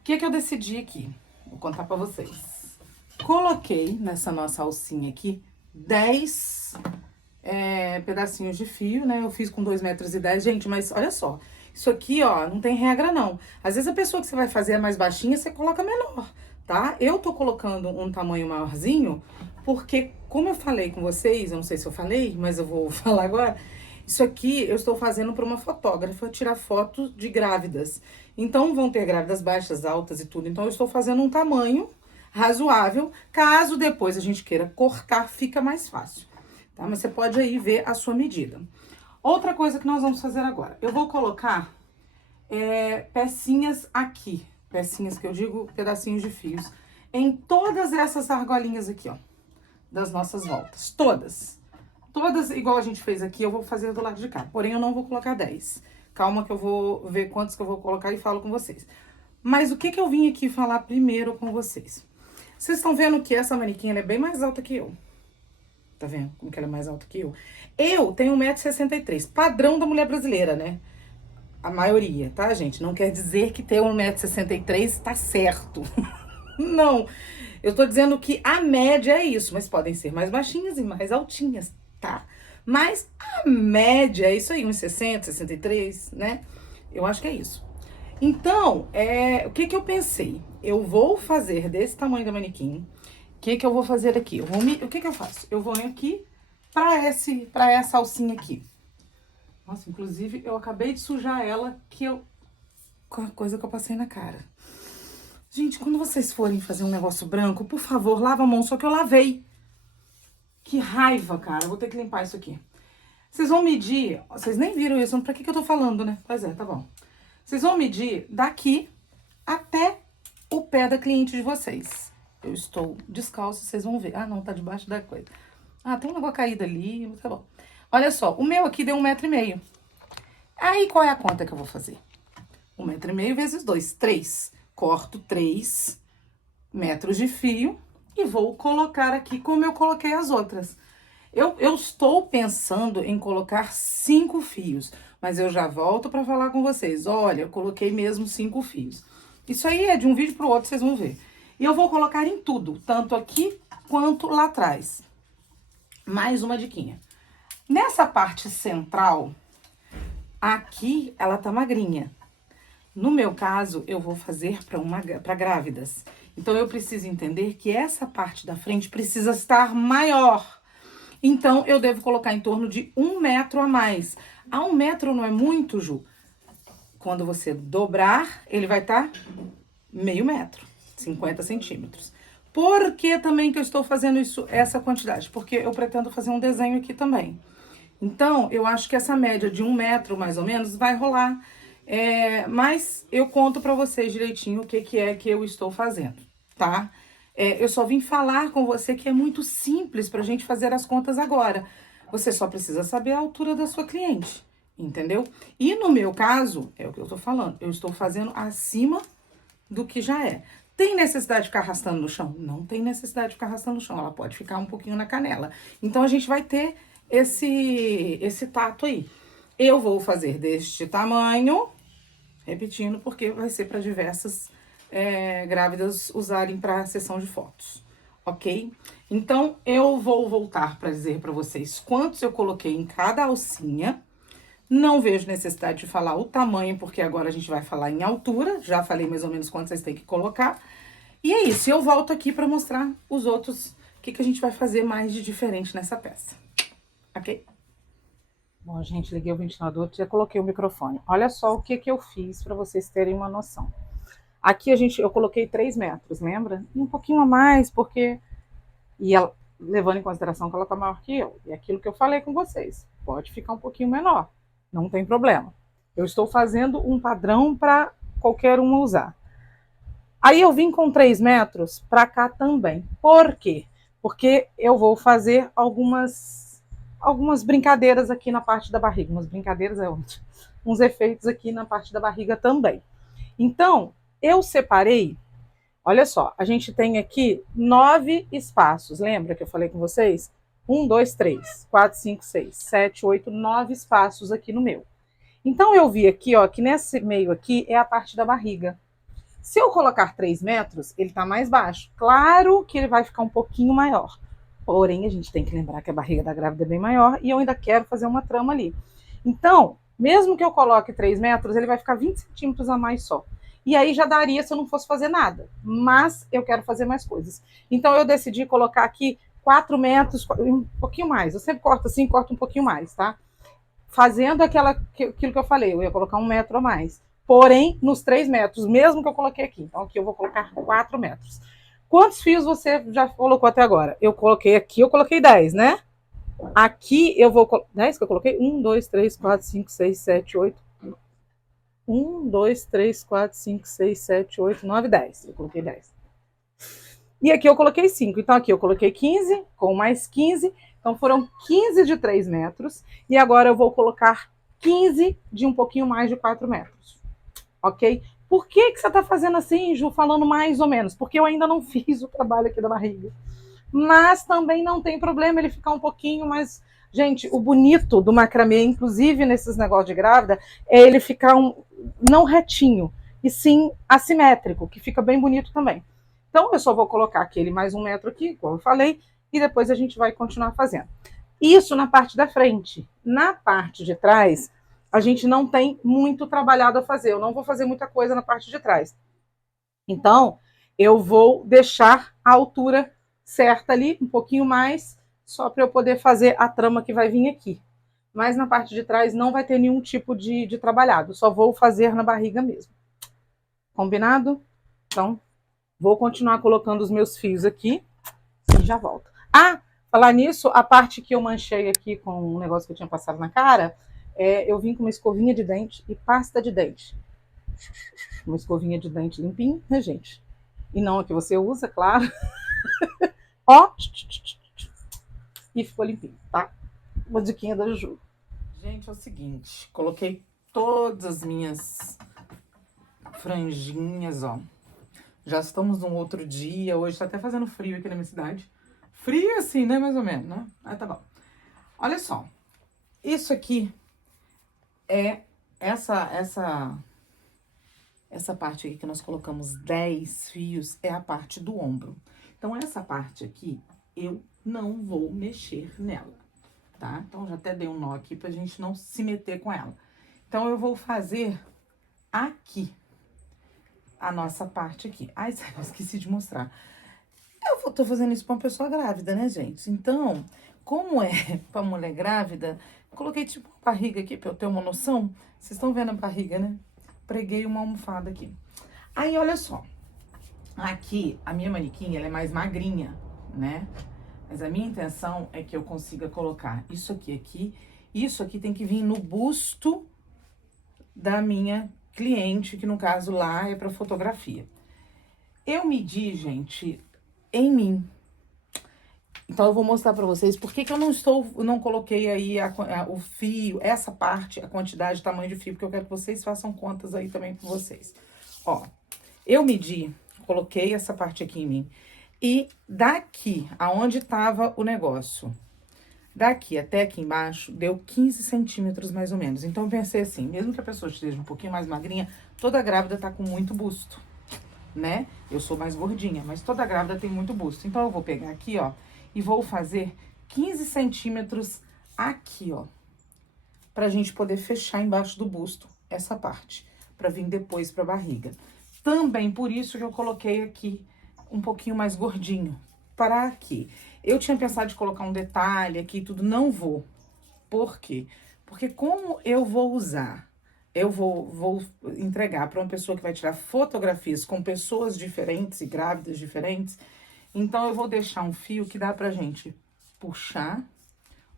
O que eu decidi aqui? Vou contar para vocês. Coloquei nessa nossa alcinha aqui 10 pedacinhos de fio, né? Eu fiz com 2,10 metros, gente, mas olha só. Isso aqui, ó, não tem regra, não. Às vezes a pessoa que você vai fazer é mais baixinha, você coloca menor, tá? Eu tô colocando um tamanho maiorzinho, porque, como eu falei com vocês, eu não sei se eu falei, mas eu vou falar agora, isso aqui eu estou fazendo para uma fotógrafa tirar foto de grávidas. Então, vão ter grávidas baixas, altas e tudo. Então, eu estou fazendo um tamanho razoável. Caso depois a gente queira cortar, fica mais fácil, tá? Mas você pode aí ver a sua medida. Outra coisa que nós vamos fazer agora. Eu vou colocar pecinhas aqui. Pecinhas que eu digo, pedacinhos de fios. Em todas essas argolinhas aqui, ó. Das nossas voltas. Todas. Todas igual a gente fez aqui, eu vou fazer do lado de cá. Porém, eu não vou colocar 10. Calma que eu vou ver quantos que eu vou colocar e falo com vocês. Mas o que eu vim aqui falar primeiro com vocês? Vocês estão vendo que essa manequim ela é bem mais alta que eu. Tá vendo como que ela é mais alta que eu? Eu tenho 1,63 m, padrão da mulher brasileira, né? A maioria, tá, gente? Não quer dizer que ter 1,63 m tá certo. Não. Eu tô dizendo que a média é isso, mas podem ser mais baixinhas e mais altinhas, tá? Mas a média é isso aí, 1,60 m, 63 m, né? Eu acho que é isso. Então, o que eu pensei? Eu vou fazer desse tamanho da manequim. O que eu vou fazer aqui? O que eu faço? Eu vou aqui pra essa alcinha aqui. Nossa, inclusive, eu acabei de sujar ela, com a coisa que eu passei na cara. Gente, quando vocês forem fazer um negócio branco, por favor, lava a mão, só que eu lavei. Que raiva, cara. Eu vou ter que limpar isso aqui. Vocês vão medir, vocês nem viram isso, pra que eu tô falando, né? Pois é, tá bom. Vocês vão medir daqui até o pé da cliente de vocês. Eu estou descalço, vocês vão ver. Ah, não, tá debaixo da coisa. Ah, tem um negócio caído ali, tá bom. Olha só, o meu aqui deu 1,5 m. Aí, qual é a conta que eu vou fazer? 1,5 m vezes 2, 3. Corto 3 metros de fio e vou colocar aqui como eu coloquei as outras. Eu estou pensando em colocar 5 fios, mas eu já volto para falar com vocês. Olha, eu coloquei mesmo 5 fios. Isso aí é de um vídeo para o outro, vocês vão ver. E eu vou colocar em tudo, tanto aqui quanto lá atrás. Mais uma diquinha. Nessa parte central, aqui ela tá magrinha. No meu caso, eu vou fazer para grávidas. Então, eu preciso entender que essa parte da frente precisa estar maior. Então, eu devo colocar em torno de 1 metro a mais. A 1 metro não é muito, Ju. Quando você dobrar, ele vai estar meio metro, 50 centímetros. Por que também que eu estou fazendo isso, essa quantidade? Porque eu pretendo fazer um desenho aqui também. Então, eu acho que essa média de 1 metro, mais ou menos, vai rolar. Mas eu conto pra vocês direitinho o que é que eu estou fazendo, tá? Eu só vim falar com você que é muito simples pra gente fazer as contas agora. Você só precisa saber a altura da sua cliente, entendeu? E no meu caso, é o que eu tô falando, eu estou fazendo acima do que já é. Tem necessidade de ficar arrastando no chão? Não tem necessidade de ficar arrastando no chão, ela pode ficar um pouquinho na canela. Então, a gente vai ter esse tato aí. Eu vou fazer deste tamanho, repetindo, porque vai ser para diversas grávidas usarem para sessão de fotos, ok? Então, eu vou voltar para dizer para vocês quantos eu coloquei em cada alcinha. Não vejo necessidade de falar o tamanho, porque agora a gente vai falar em altura. Já falei mais ou menos quanto vocês têm que colocar. E é isso, eu volto aqui para mostrar os outros, o que a gente vai fazer mais de diferente nessa peça, ok? Bom, gente, liguei o ventilador, já coloquei o microfone. Olha só o que eu fiz para vocês terem uma noção. Aqui eu coloquei 3 metros, lembra? E um pouquinho a mais, porque... E ela, levando em consideração que ela tá maior que eu. E aquilo que eu falei com vocês, pode ficar um pouquinho menor, não tem problema. Eu estou fazendo um padrão para qualquer um usar. Aí eu vim com 3 metros para cá também. Por quê? Porque eu vou fazer algumas brincadeiras aqui na parte da barriga. Umas brincadeiras uns efeitos aqui na parte da barriga também. Então, eu separei, olha só, a gente tem aqui 9 espaços. Lembra que eu falei com vocês? 1, 2, 3, 4, 5, 6, 7, 8, 9 espaços aqui no meu. Então, eu vi aqui, ó, que nesse meio aqui é a parte da barriga. Se eu colocar 3 metros, ele está mais baixo. Claro que ele vai ficar um pouquinho maior. Porém, a gente tem que lembrar que a barriga da grávida é bem maior e eu ainda quero fazer uma trama ali. Então, mesmo que eu coloque 3 metros, ele vai ficar 20 centímetros a mais só. E aí já daria se eu não fosse fazer nada. Mas eu quero fazer mais coisas. Então, eu decidi colocar aqui 4 metros, um pouquinho mais. Eu sempre corto assim, corto um pouquinho mais, tá? Fazendo aquilo que eu falei, eu ia colocar 1 metro a mais. Porém, nos 3 metros, mesmo que eu coloquei aqui. Então, aqui eu vou colocar 4 metros. Quantos fios você já colocou até agora? Eu coloquei aqui, eu coloquei 10, né? Aqui eu vou... 10 que eu coloquei? 1, 2, 3, 4, 5, 6, 7, 8. 1, 2, 3, 4, 5, 6, 7, 8, 9, 10. Eu coloquei 10. E aqui eu coloquei 5. Então, aqui eu coloquei 15, com mais 15. Então, foram 15 de 3 metros. E agora eu vou colocar 15 de um pouquinho mais de 4 metros. Ok? Por que você está fazendo assim, Ju, falando mais ou menos? Porque eu ainda não fiz o trabalho aqui da barriga. Mas também não tem problema ele ficar um pouquinho mais... Gente, o bonito do macramê, inclusive nesses negócios de grávida, é ele ficar não retinho, e sim assimétrico, que fica bem bonito também. Então, eu só vou colocar aquele mais 1 metro aqui, como eu falei, e depois a gente vai continuar fazendo. Isso na parte da frente. Na parte de trás, a gente não tem muito trabalhado a fazer. Eu não vou fazer muita coisa na parte de trás. Então, eu vou deixar a altura certa ali, um pouquinho mais, só para eu poder fazer a trama que vai vir aqui. Mas na parte de trás não vai ter nenhum tipo de trabalhado. Só vou fazer na barriga mesmo. Combinado? Então, vou continuar colocando os meus fios aqui e já volto. Ah, falar nisso, a parte que eu manchei aqui com um negócio que eu tinha passado na cara, eu vim com uma escovinha de dente e pasta de dente. Uma escovinha de dente limpinha, né, gente? E não a que você usa, claro. Ó, e ficou limpinho, tá? Uma diquinha da Ju. Gente, é o seguinte, coloquei todas as minhas franjinhas, ó. Já estamos num outro dia, hoje tá até fazendo frio aqui na minha cidade. Frio assim, né, mais ou menos, né? Ah, tá bom. Olha só, isso aqui é essa parte aqui que nós colocamos 10 fios é a parte do ombro. Então, essa parte aqui, eu não vou mexer nela, tá? Então, já até dei um nó aqui pra gente não se meter com ela. Então, eu vou fazer aqui, a nossa parte aqui. Ai, eu esqueci de mostrar. Tô fazendo isso pra uma pessoa grávida, né, gente? Então, como é pra mulher grávida, coloquei tipo uma barriga aqui pra eu ter uma noção. Vocês estão vendo a barriga, né? Preguei uma almofada aqui. Aí, olha só. Aqui, a minha manequim, ela é mais magrinha, né? Mas a minha intenção é que eu consiga colocar isso aqui. Isso aqui tem que vir no busto da minha cliente, que no caso lá é pra fotografia. Eu medi, gente, em mim. Então, eu vou mostrar pra vocês por que que eu não coloquei aí o fio, essa parte, a quantidade, o tamanho de fio, porque eu quero que vocês façam contas aí também com vocês. Ó, eu medi, coloquei essa parte aqui em mim, e daqui, aonde tava o negócio, daqui até aqui embaixo, deu 15 centímetros mais ou menos. Então, eu pensei assim, mesmo que a pessoa esteja um pouquinho mais magrinha, toda grávida tá com muito busto, né? Eu sou mais gordinha, mas toda grávida tem muito busto. Então, eu vou pegar aqui, ó, e vou fazer 15 centímetros aqui, ó, pra gente poder fechar embaixo do busto essa parte, pra vir depois pra barriga. Também por isso que eu coloquei aqui um pouquinho mais gordinho. Para quê? Eu tinha pensado de colocar um detalhe aqui e tudo, não vou. Por quê? Porque como eu vou usar, eu vou entregar para uma pessoa que vai tirar fotografias com pessoas diferentes e grávidas diferentes, então eu vou deixar um fio que dá pra gente puxar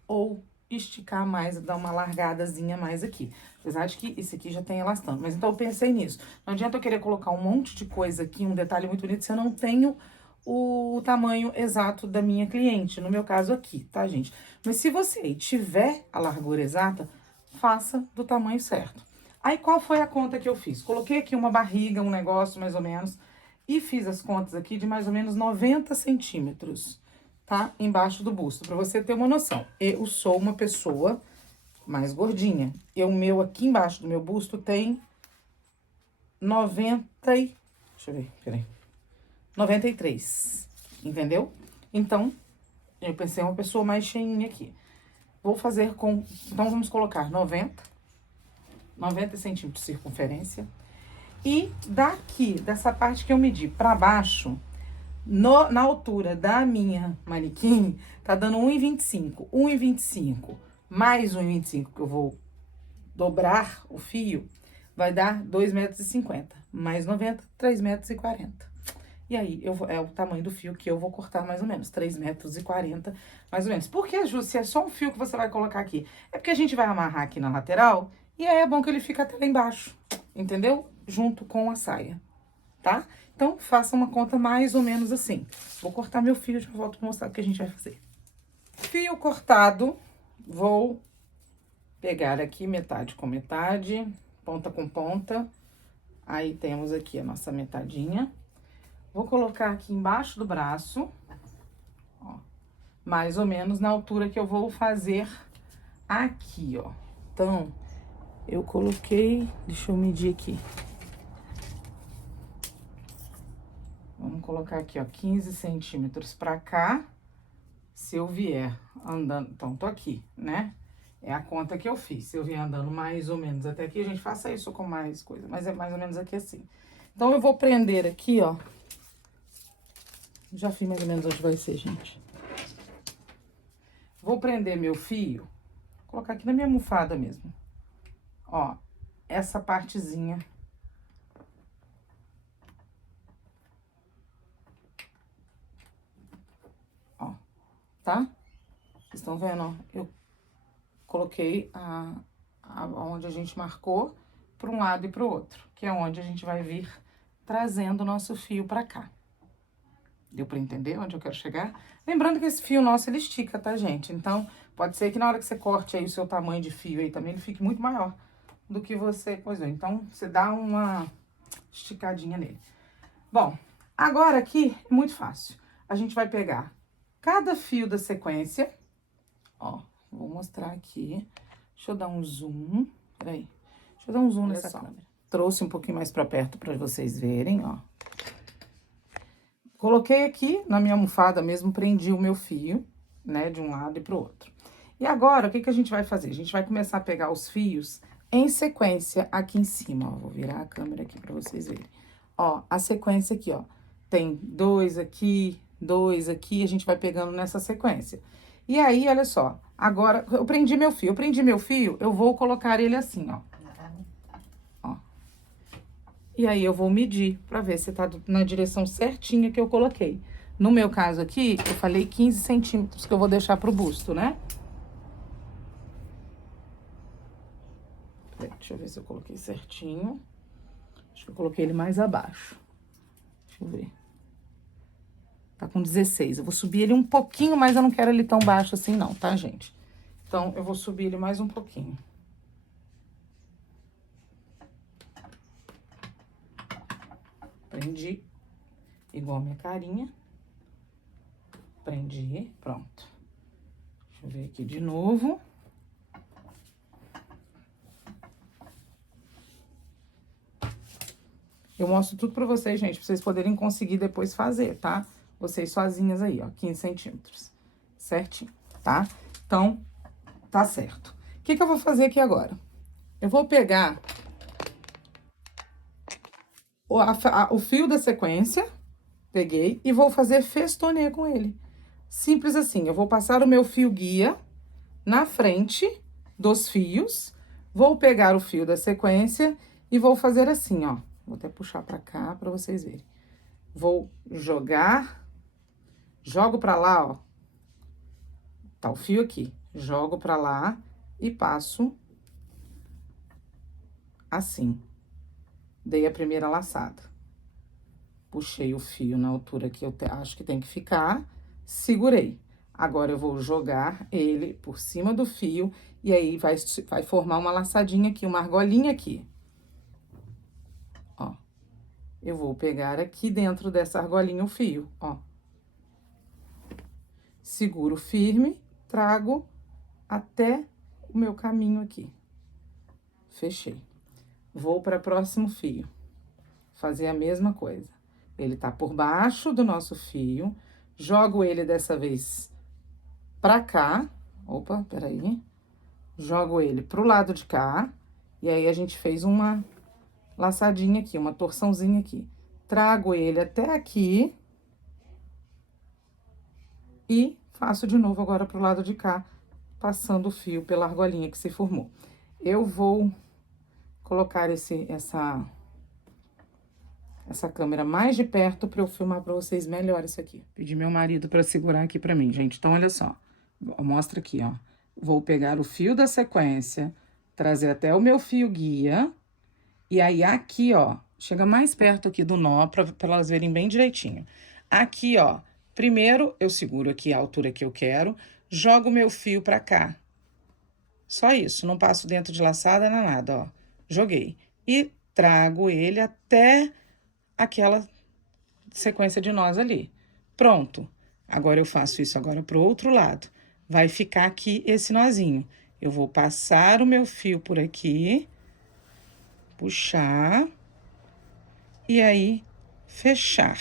ou esticar mais, dar uma largadazinha mais aqui. Apesar de que esse aqui já tem elastano. Mas então eu pensei nisso. Não adianta eu querer colocar um monte de coisa aqui, um detalhe muito bonito, se eu não tenho o tamanho exato da minha cliente. No meu caso aqui, tá, gente? Mas se você tiver a largura exata, faça do tamanho certo. Aí, qual foi a conta que eu fiz? Coloquei aqui uma barriga, um negócio mais ou menos, e fiz as contas aqui de mais ou menos 90 centímetros, tá? Embaixo do busto, pra você ter uma noção. Eu sou uma pessoa mais gordinha. O meu aqui embaixo do meu busto tem 90 e... Deixa eu ver, peraí. 93, entendeu? Então, eu pensei uma pessoa mais cheinha aqui. Vou fazer com... Então, vamos colocar 90 centímetros de circunferência. E daqui, dessa parte que eu medi pra baixo, na altura da minha manequim, tá dando 1,25. 1,25 mais 1,25 que eu vou dobrar o fio, vai dar 2,50 metros. Mais 90, 3,40 metros. E aí, é o tamanho do fio que eu vou cortar mais ou menos, 3,40 metros, mais ou menos. Por que, Ju, se é só um fio que você vai colocar aqui? É porque a gente vai amarrar aqui na lateral, e aí é bom que ele fica até lá embaixo, entendeu? Junto com a saia, tá? Então, faça uma conta mais ou menos assim. Vou cortar meu fio e já volto pra mostrar o que a gente vai fazer. Fio cortado, vou pegar aqui metade com metade, ponta com ponta. Aí, temos aqui a nossa metadinha. Vou colocar aqui embaixo do braço, ó, mais ou menos na altura que eu vou fazer aqui, ó. Então, eu coloquei, deixa eu medir aqui. Vamos colocar aqui, ó, 15 centímetros pra cá. Se eu vier andando, então, tô aqui, né? É a conta que eu fiz. Se eu vier andando mais ou menos até aqui, a gente faça isso com mais coisa, mas é mais ou menos aqui assim. Então, eu vou prender aqui, ó. Já fiz mais ou menos onde vai ser, gente. Vou prender meu fio, vou colocar aqui na minha almofada mesmo. Ó, essa partezinha. Ó, tá? Vocês estão vendo, ó? Eu coloquei onde a gente marcou para um lado e para o outro, que é onde a gente vai vir trazendo o nosso fio pra cá. Deu pra entender onde eu quero chegar? Lembrando que esse fio nosso, ele estica, tá, gente? Então, pode ser que na hora que você corte aí o seu tamanho de fio aí também, ele fique muito maior do que você coisou. Então, você dá uma esticadinha nele. Bom, agora aqui é muito fácil. A gente vai pegar cada fio da sequência, ó, Vou mostrar aqui. Deixa eu dar um zoom. Peraí. Deixa eu dar um zoom nessa câmera. Trouxe um pouquinho mais pra perto pra vocês verem, ó. Coloquei aqui na minha almofada mesmo, prendi o meu fio, né, de um lado e pro outro. E agora, o que que a gente vai fazer? A gente vai começar a pegar os fios em sequência aqui em cima, ó. Vou virar a câmera aqui pra vocês verem. Ó, a sequência aqui, ó. Tem 2 aqui, 2 aqui, a gente vai pegando nessa sequência. E aí, olha só, agora, eu prendi meu fio, eu vou colocar ele assim, ó. Ó. E aí, eu vou medir pra ver se tá na direção certinha que eu coloquei. No meu caso aqui, eu falei 15 centímetros que eu vou deixar pro busto, né? Deixa eu ver se eu coloquei certinho. Acho que eu coloquei ele mais abaixo. Deixa eu ver. Tá com 16. Eu vou subir ele um pouquinho, mas eu não quero ele tão baixo assim não, tá, gente? Então, eu vou subir ele mais um pouquinho. Prendi. Igual a minha carinha. Prendi. Pronto. Deixa eu ver aqui de novo. Eu mostro tudo pra vocês, gente, pra vocês poderem conseguir depois fazer, tá? Vocês sozinhas aí, ó, 15 centímetros. Certinho, tá? Então, tá certo. O que que eu vou fazer aqui agora? Eu vou pegar o fio da sequência, peguei, e vou fazer festonê com ele. Simples assim, eu vou passar o meu fio guia na frente dos fios, vou pegar o fio da sequência e vou fazer assim, ó. Vou até puxar pra cá pra vocês verem. Vou jogar, jogo pra lá, ó. Tá o fio aqui. Jogo pra lá e passo assim. Dei a primeira laçada. Puxei o fio na altura que eu acho que tem que ficar, segurei. Agora, eu vou jogar ele por cima do fio e aí vai formar uma laçadinha aqui, uma argolinha aqui. Ó. Eu vou pegar aqui dentro dessa argolinha o fio, ó. Seguro firme, trago até o meu caminho aqui. Fechei. Vou para o próximo fio. Fazer a mesma coisa. Ele tá por baixo do nosso fio. Jogo ele dessa vez pra cá. Opa, peraí. Jogo ele pro lado de cá. E aí, a gente fez uma laçadinha aqui, uma torçãozinha aqui. Trago ele até aqui. E faço de novo agora pro lado de cá, passando o fio pela argolinha que se formou. Eu vou colocar essa câmera mais de perto para eu filmar para vocês melhor isso aqui. Pedi meu marido para segurar aqui para mim, gente. Então, olha só. Mostra aqui, ó. Vou pegar o fio da sequência, trazer até o meu fio guia. E aí, aqui, ó, chega mais perto aqui do nó para elas verem bem direitinho. Aqui, ó, primeiro eu seguro aqui a altura que eu quero, jogo o meu fio para cá. Só isso, não passo dentro de laçada, não nada, ó. Joguei. E trago ele até aquela sequência de nós ali. Pronto. Agora, eu faço isso agora pro outro lado. Vai ficar aqui esse nozinho. Eu vou passar o meu fio por aqui, puxar, e aí, fechar.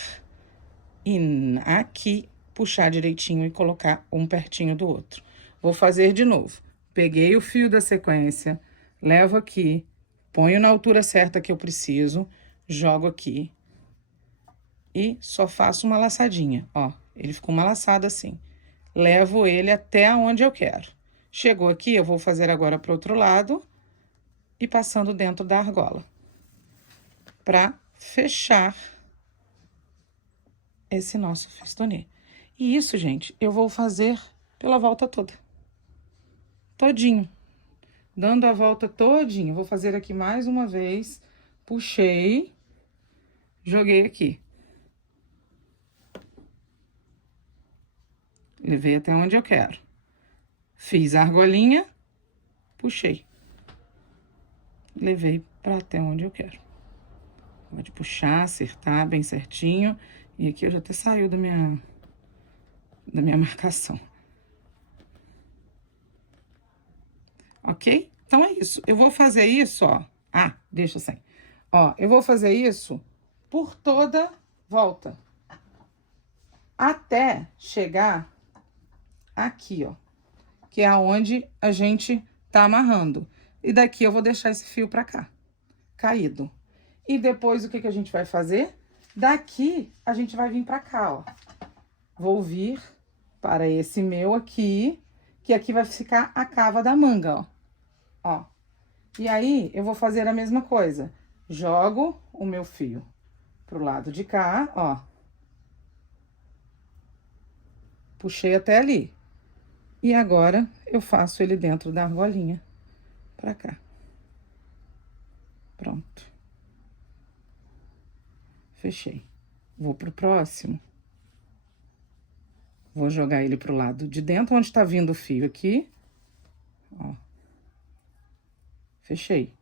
E aqui, puxar direitinho e colocar um pertinho do outro. Vou fazer de novo. Peguei o fio da sequência, levo aqui, ponho na altura certa que eu preciso, jogo aqui. E só faço uma laçadinha, ó. Ele ficou uma laçada assim. Levo ele até onde eu quero. Chegou aqui, eu vou fazer agora pro outro lado e passando dentro da argola. Pra fechar esse nosso festonê. E isso, gente, eu vou fazer pela volta toda. Todinho. Dando a volta todinho. Vou fazer aqui mais uma vez. Puxei. Joguei aqui. Levei até onde eu quero. Fiz a argolinha. Puxei. Levei pra até onde eu quero. Pode puxar, acertar bem certinho. E aqui eu já até saiu da minha marcação. ok? Então, é isso. Eu vou fazer isso, ó. Ah, deixa assim. Ó, eu vou fazer isso por toda volta. Até chegar aqui, ó. Que é onde a gente tá amarrando. E daqui eu vou deixar esse fio pra cá, caído. E depois, o que que a gente vai fazer? Daqui, a gente vai vir pra cá, ó. Vou vir para esse meu aqui, que aqui vai ficar a cava da manga, ó. Ó. E aí, eu vou fazer a mesma coisa. Jogo o meu fio pro lado de cá, ó. Puxei até ali. E agora, eu faço ele dentro da argolinha pra cá. Pronto. Fechei. Vou pro próximo. Vou jogar ele pro lado de dentro, onde tá vindo o fio aqui. Ó. Fechei.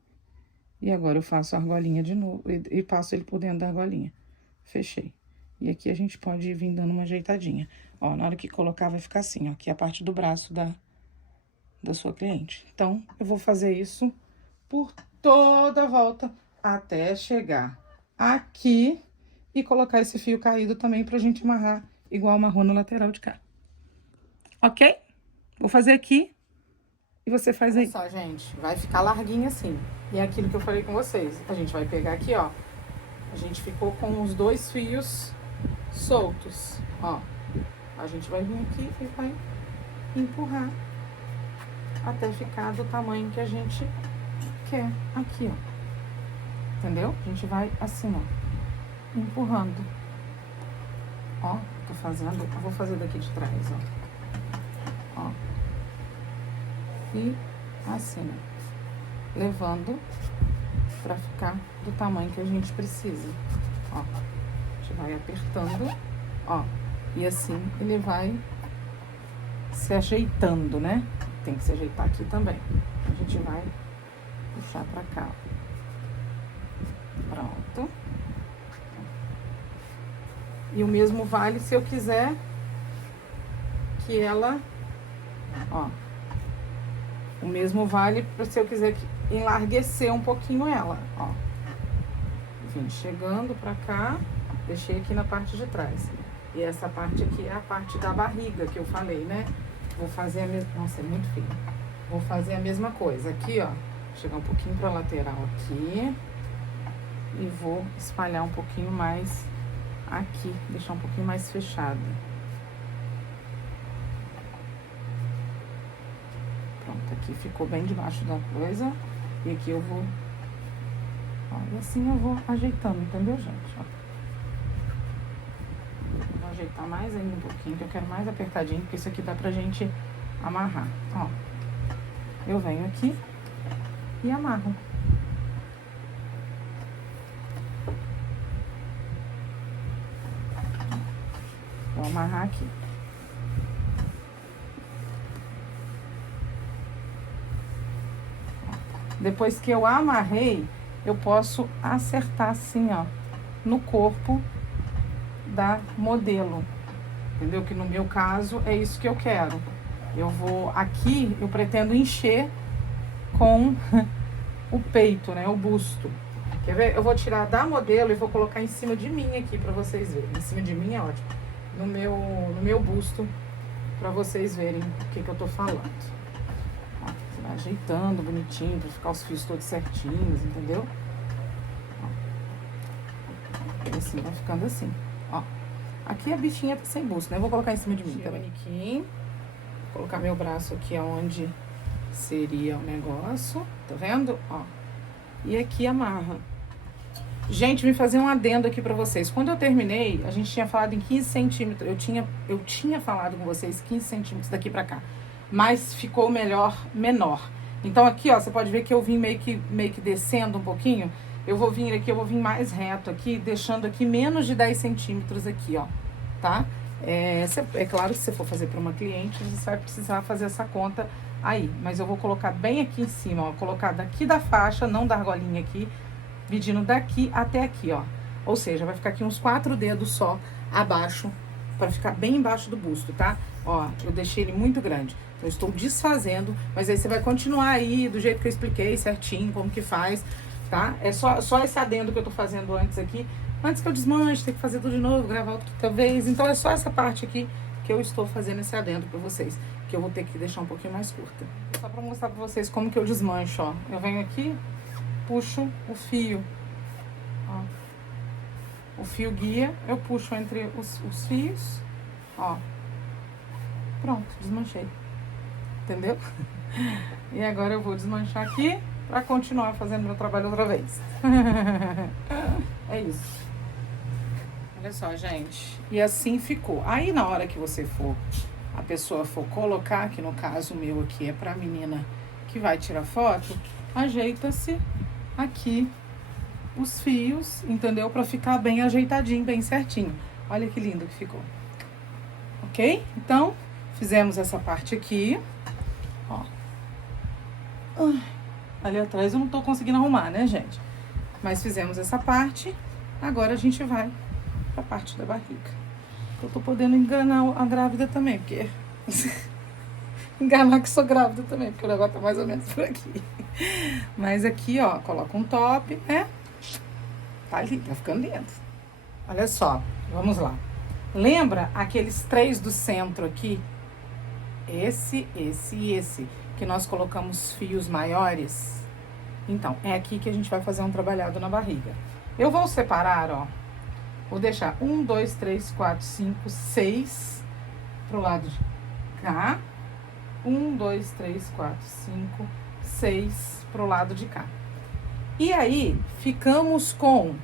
E agora eu faço a argolinha de novo e passo ele por dentro da argolinha. Fechei. E aqui a gente pode ir vindo dando uma ajeitadinha. Ó, na hora que colocar vai ficar assim, ó. Aqui é a parte do braço da sua cliente. Então, eu vou fazer isso por toda a volta até chegar aqui e colocar esse fio caído também pra gente amarrar igual amarrou na lateral de cá. Ok? Vou fazer aqui e você faz aí. Olha só, gente, vai ficar larguinho assim. E é aquilo que eu falei com vocês. A gente vai pegar aqui, ó. A gente ficou com os 2 fios soltos, ó. A gente vai vir aqui e vai empurrar até ficar do tamanho que a gente quer aqui, ó. Entendeu? A gente vai assim, ó, empurrando. Ó, tô fazendo, eu vou fazer daqui de trás, ó. Ó. E assim, ó, levando pra ficar do tamanho que a gente precisa. Ó, a gente vai apertando, ó, e assim ele vai se ajeitando, né? Tem que se ajeitar aqui também. A gente vai puxar pra cá, ó. Pronto. E o mesmo vale se eu quiser que ela, ó, o mesmo vale se eu quiser enlarguecer um pouquinho ela, ó. Vim chegando pra cá, deixei aqui na parte de trás. E essa parte aqui é a parte da barriga que eu falei, né? Vou fazer a mesma... Nossa, é muito feio. Vou fazer a mesma coisa. Aqui, ó, chegar um pouquinho pra lateral aqui. E vou espalhar um pouquinho mais aqui, deixar um pouquinho mais fechado. Pronto, aqui ficou bem debaixo da coisa. E aqui eu vou... Ó, e assim eu vou ajeitando, entendeu, gente? Ó. Vou ajeitar mais ainda um pouquinho, que eu quero mais apertadinho, porque isso aqui dá pra gente amarrar. Ó, eu venho aqui e amarro. Vou amarrar aqui. Depois que eu amarrei, eu posso acertar assim, ó, no corpo da modelo. Entendeu? Que no meu caso é isso que eu quero. Eu vou aqui, eu pretendo encher com o peito, né, o busto. Quer ver? Eu vou tirar da modelo e vou colocar em cima de mim aqui pra vocês verem. Em cima de mim é ótimo. No meu busto, pra vocês verem o que eu tô falando. Ó, você vai ajeitando bonitinho pra ficar os fios todos certinhos, entendeu? Ó. E assim, vai ficando assim, ó. Aqui a bichinha tá sem busto, né? Eu vou colocar em cima de mim também. Aqui, colocar meu braço aqui onde seria o negócio, tá vendo? Ó. E aqui amarra. Gente, vim fazer um adendo aqui pra vocês. Quando eu terminei, a gente tinha falado em 15 centímetros. Eu tinha falado com vocês 15 centímetros daqui pra cá. Mas ficou menor. Então aqui, ó, você pode ver que eu vim meio que descendo um pouquinho. Eu vou vir aqui, eu vou vir mais reto aqui, deixando aqui menos de 10 centímetros aqui, ó, tá? É claro que se você for fazer pra uma cliente, você vai precisar fazer essa conta aí. Mas eu vou colocar bem aqui em cima, ó. Colocar daqui da faixa, não da argolinha aqui, medindo daqui até aqui, ó. Ou seja, vai ficar aqui uns 4 dedos só abaixo, pra ficar bem embaixo do busto, tá? Ó, eu deixei ele muito grande. Então, eu estou desfazendo, mas aí você vai continuar aí do jeito que eu expliquei certinho, como que faz, tá? É só esse adendo que eu tô fazendo antes aqui. Antes que eu desmanche, tem que fazer tudo de novo, gravar outra vez. Então, é só essa parte aqui que eu estou fazendo esse adendo pra vocês, que eu vou ter que deixar um pouquinho mais curta. Só pra mostrar pra vocês como que eu desmancho, ó. Eu venho aqui, puxo o fio, ó. O fio guia, eu puxo entre os fios, ó. Pronto, desmanchei. Entendeu? E agora eu vou desmanchar aqui pra continuar fazendo meu trabalho outra vez. É isso. Olha só, gente. E assim ficou. Aí na hora que você for, a pessoa for colocar, que no caso o meu aqui é pra menina que vai tirar foto, ajeita-se aqui os fios, entendeu? Pra ficar bem ajeitadinho, bem certinho. Olha que lindo que ficou. Ok? Então, fizemos essa parte aqui. Ó. Ali atrás eu não tô conseguindo arrumar, né, gente? Mas fizemos essa parte. Agora a gente vai pra parte da barriga. Eu tô podendo enganar a grávida também, porque... enganar que sou grávida também, porque o negócio tá mais ou menos por aqui. Mas aqui, ó, coloca um top, né? Tá ali, tá ficando lindo. Olha só, vamos lá. Lembra aqueles 3 do centro aqui? Esse e esse. Que nós colocamos fios maiores. Então, é aqui que a gente vai fazer um trabalhado na barriga. Eu vou separar, ó. Vou deixar 1, 2, 3, 4, 5, 6 pro lado de cá. 1, 2, 3, 4, 5, 6 pro lado de cá. E aí, ficamos com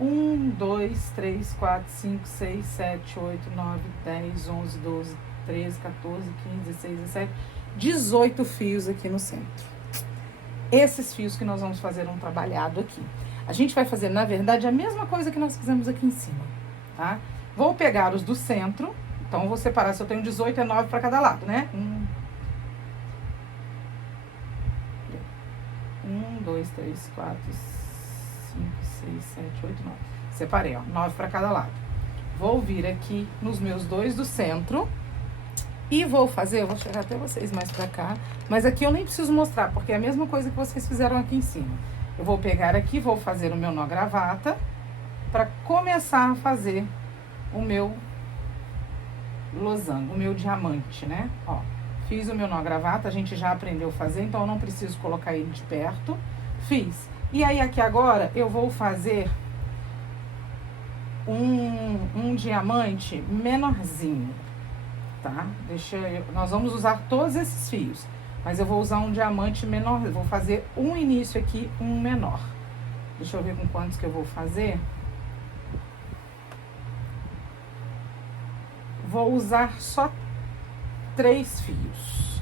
1, 2, 3, 4, 5, 6, 7, 8, 9, 10, 11, 12, 13, 14, 15, 16, 17, 18 fios aqui no centro. Esses fios que nós vamos fazer um trabalhado aqui. A gente vai fazer, na verdade, a mesma coisa que nós fizemos aqui em cima, tá? Vou pegar os do centro, então eu vou separar, se eu tenho 18, é 9 para cada lado, né? 1, 2, 3, 4, 5, 6, 7, 8, 9. Separei, ó, 9 para cada lado. Vou vir aqui nos meus 2 do centro e vou fazer, eu vou chegar até vocês mais pra cá, mas aqui eu nem preciso mostrar, porque é a mesma coisa que vocês fizeram aqui em cima. Eu vou pegar aqui, vou fazer o meu nó gravata pra começar a fazer o meu losango, o meu diamante, né? Ó, fiz o meu nó gravata, a gente já aprendeu a fazer, então eu não preciso colocar ele de perto. Fiz. E aí aqui agora eu vou fazer um diamante menorzinho. Tá? Nós vamos usar todos esses fios, mas eu vou usar um diamante menor, vou fazer um início aqui, um menor. Deixa eu ver com quantos que eu vou fazer. Vou usar só 3 fios.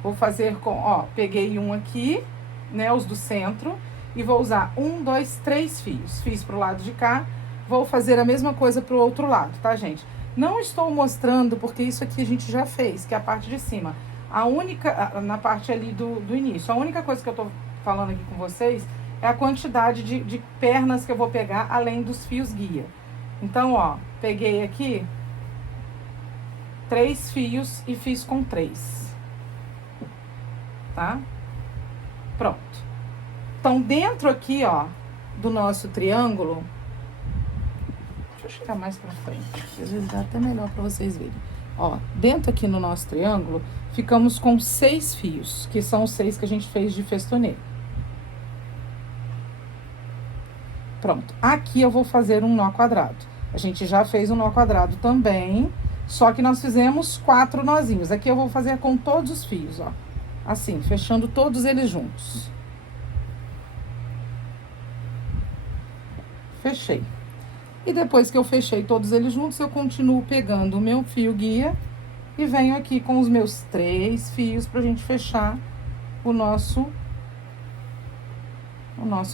Vou fazer com, ó, peguei um aqui, né, os do centro, e vou usar 1, 2, 3 fios. Fiz pro lado de cá, vou fazer a mesma coisa pro outro lado, tá, gente? Não estou mostrando, porque isso aqui a gente já fez, que é a parte de cima. A única, na parte ali do início, a única coisa que eu tô falando aqui com vocês é a quantidade de pernas que eu vou pegar, além dos fios guia. Então, ó, peguei aqui 3 fios e fiz com 3. Tá? Pronto. Então, dentro aqui, ó, do nosso triângulo... Deixa eu chegar mais pra frente, às vezes dá até melhor pra vocês verem. Ó, dentro aqui no nosso triângulo, ficamos com 6 fios, que são os 6 que a gente fez de festonê. Pronto. Aqui eu vou fazer um nó quadrado. A gente já fez um nó quadrado também, só que nós fizemos 4 nozinhos. Aqui eu vou fazer com todos os fios, ó. Assim, fechando todos eles juntos. Fechei. E depois que eu fechei todos eles juntos, eu continuo pegando o meu fio guia e venho aqui com os meus 3 fios pra gente fechar o nosso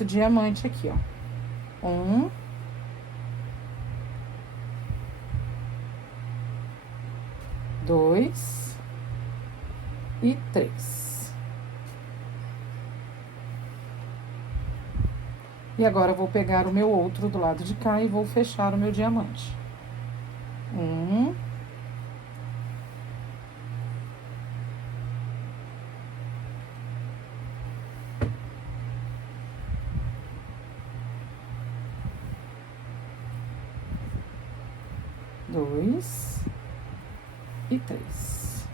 diamante aqui, ó. 1, 2 e 3. E agora eu vou pegar o meu outro do lado de cá e vou fechar o meu diamante. 1, 2 e 3.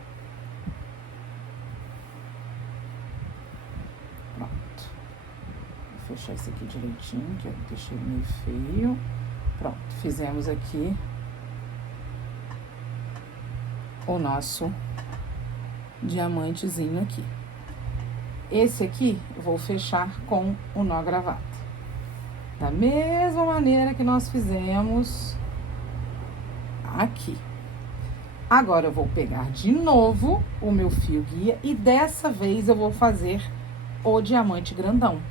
Pronto. Vou fechar esse aqui direitinho, que eu deixei meio feio. Pronto, fizemos aqui o nosso diamantezinho aqui. Esse aqui eu vou fechar com o nó gravata. Da mesma maneira que nós fizemos aqui. Agora eu vou pegar de novo o meu fio guia e dessa vez eu vou fazer o diamante grandão.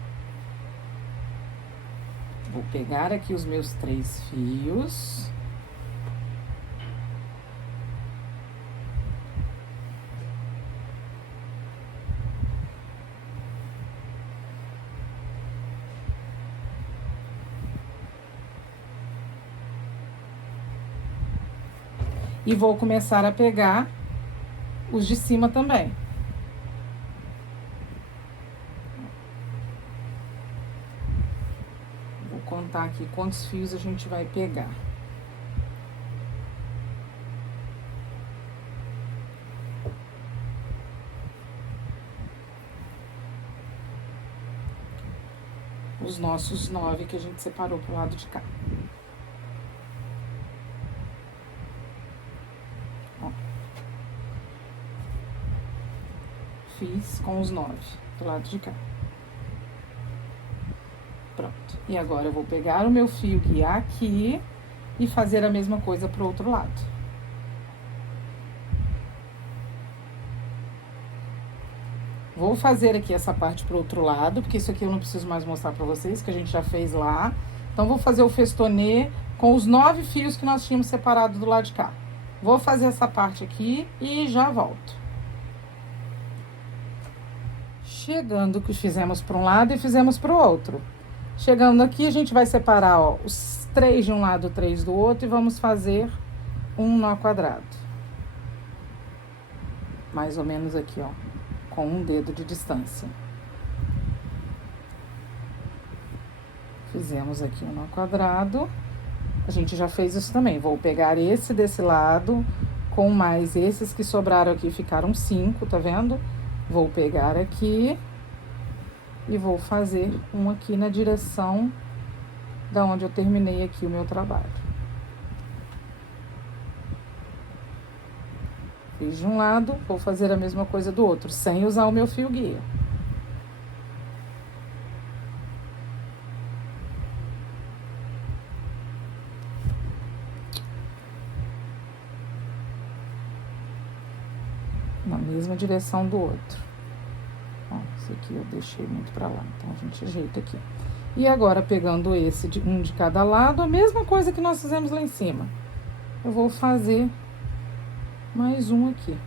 Vou pegar aqui os meus 3 fios. E vou começar a pegar os de cima também. Vou contar aqui quantos fios a gente vai pegar. Os nossos 9 que a gente separou pro lado de cá. Fiz com os 9 do lado de cá. Pronto. E agora eu vou pegar o meu fio guiar aqui e fazer a mesma coisa pro outro lado. Vou fazer aqui essa parte pro outro lado, porque isso aqui eu não preciso mais mostrar pra vocês, que a gente já fez lá. Então, vou fazer o festonê com os 9 fios que nós tínhamos separado do lado de cá. Vou fazer essa parte aqui e já volto. Chegando que fizemos para um lado e fizemos para o outro. Chegando aqui, a gente vai separar, ó, os 3 de um lado, 3 do outro e vamos fazer um nó quadrado. Mais ou menos aqui, ó, com um dedo de distância. Fizemos aqui um nó quadrado. A gente já fez isso também. Vou pegar esse desse lado, com mais esses que sobraram aqui, ficaram 5, tá vendo? Vou pegar aqui e vou fazer um aqui na direção da onde eu terminei aqui o meu trabalho. Fiz de um lado, vou fazer a mesma coisa do outro, sem usar o meu fio guia. Na mesma direção do outro. Ó, esse aqui eu deixei muito pra lá, então a gente ajeita aqui. E agora, pegando esse, um de cada lado, a mesma coisa que nós fizemos lá em cima. Eu vou fazer mais um aqui.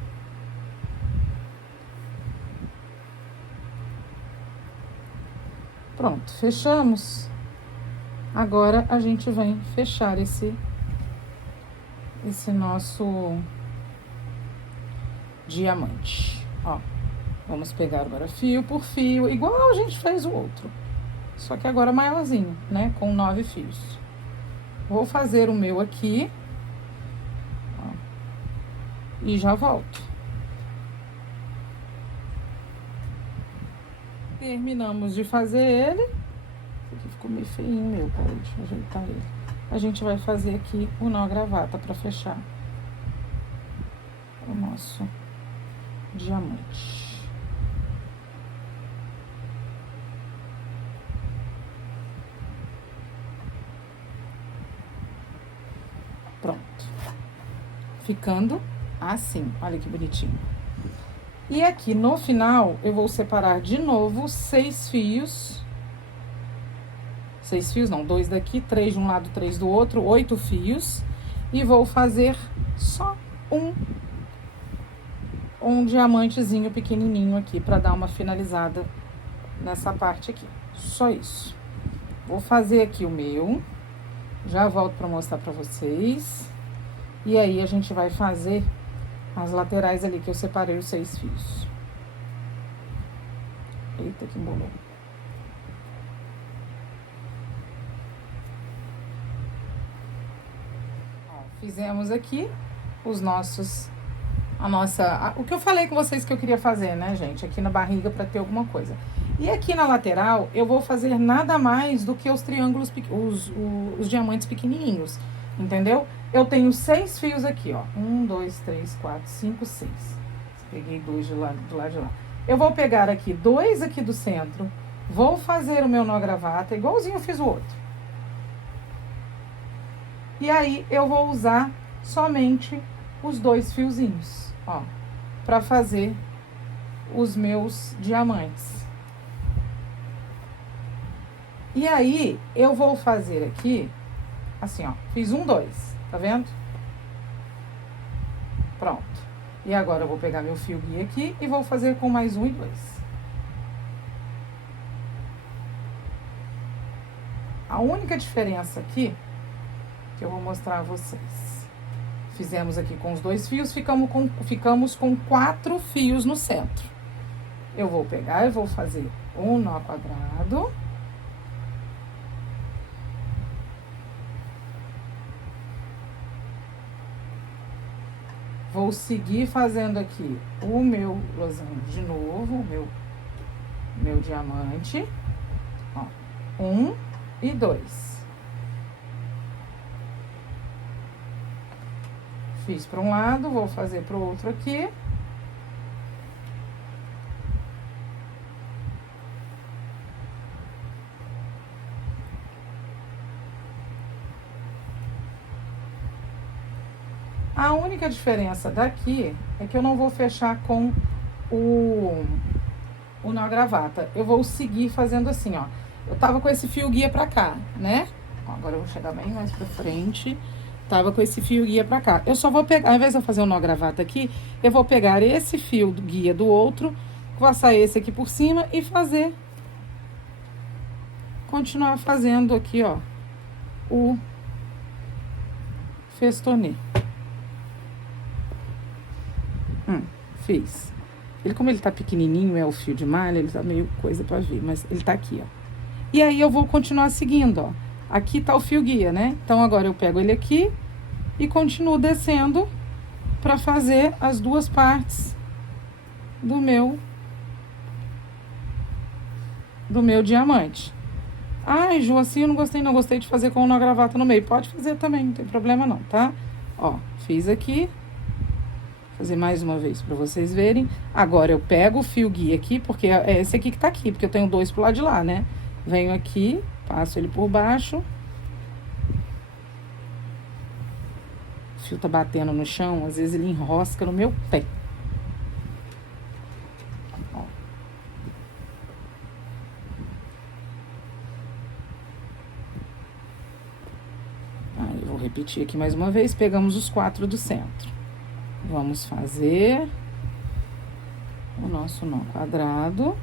Pronto, fechamos. Agora, a gente vem fechar esse nosso diamante, ó. Vamos pegar agora fio por fio, igual a gente fez o outro. Só que agora maiorzinho, né? Com 9 fios. Vou fazer o meu aqui. Ó, e já volto. Terminamos de fazer ele. Esse aqui ficou meio feinho meu, peraí, deixa eu ajeitar ele. A gente vai fazer aqui o nó gravata pra fechar o nosso diamante. Pronto. Ficando assim, olha que bonitinho. E aqui no final, eu vou separar de novo 6 fios. 6 fios não, 2 daqui, 3 de um lado, 3 do outro, 8 fios. E vou fazer só um diamantezinho pequenininho aqui, pra dar uma finalizada nessa parte aqui. Só isso. Vou fazer aqui o meu. Já volto pra mostrar pra vocês. E aí, a gente vai fazer as laterais ali, que eu separei os 6 fios. Eita, que embolou. Ó, Fizemos aqui os nossos... o que eu falei com vocês que eu queria fazer, né, gente? Aqui na barriga pra ter alguma coisa. E aqui na lateral, eu vou fazer nada mais do que os triângulos, os diamantes pequenininhos, entendeu? Eu tenho 6 fios aqui, ó. 1, 2, 3, 4, 5, 6. Peguei 2 do lado de lá. Eu vou pegar aqui 2 aqui do centro, vou fazer o meu nó gravata, igualzinho eu fiz o outro. E aí, eu vou usar somente os 2 fiozinhos, ó, pra fazer os meus diamantes. E aí, eu vou fazer aqui, assim, ó, fiz 1, 2, tá vendo? Pronto. E agora eu vou pegar meu fio guia aqui e vou fazer com mais 1 e 2. A única diferença aqui, que eu vou mostrar a vocês. Fizemos aqui com os 2 fios, ficamos com 4 fios no centro. Eu vou pegar e vou fazer um nó quadrado. Vou seguir fazendo aqui o meu losango de novo, o meu diamante. Ó, 1 e 2. Fiz para um lado, vou fazer para o outro aqui. A única diferença daqui é que eu não vou fechar com o nó gravata. Eu vou seguir fazendo assim, ó. Eu tava com esse fio guia pra cá, né? Ó, agora eu vou chegar bem mais pra frente. Tava com esse fio guia pra cá. Eu só vou pegar, ao invés de eu fazer o nó gravata aqui, eu vou pegar esse fio guia do outro, passar esse aqui por cima e fazer... Continuar fazendo aqui, ó, o festonê. Fiz. Ele, como ele tá pequenininho, é o fio de malha, ele tá meio coisa pra ver, mas ele tá aqui, ó. E aí, eu vou continuar seguindo, ó. Aqui tá o fio guia, né? Então, agora eu pego ele aqui e continuo descendo pra fazer as 2 partes do meu diamante. Ai, Ju, assim eu não gostei, não. Gostei de fazer com o nó gravata no meio. Pode fazer também, não tem problema não, tá? Ó, fiz aqui. Fazer mais uma vez pra vocês verem. Agora eu pego o fio guia aqui, porque é esse aqui que tá aqui, porque eu tenho 2 pro lado de lá, né? Venho aqui, passo ele por baixo. O fio tá batendo no chão, às vezes ele enrosca no meu pé. Ó. Aí eu vou repetir aqui mais uma vez. Pegamos os 4 do centro. Vamos fazer o nosso nó quadrado.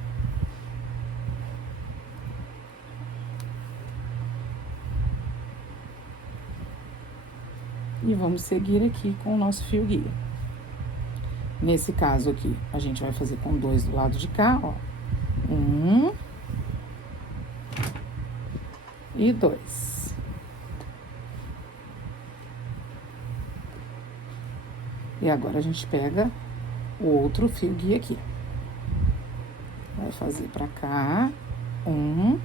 E vamos seguir aqui com o nosso fio guia. Nesse caso aqui, a gente vai fazer com 2 do lado de cá, ó. 1 e 2. E agora a gente pega o outro fio guia aqui. Vai fazer pra cá. 1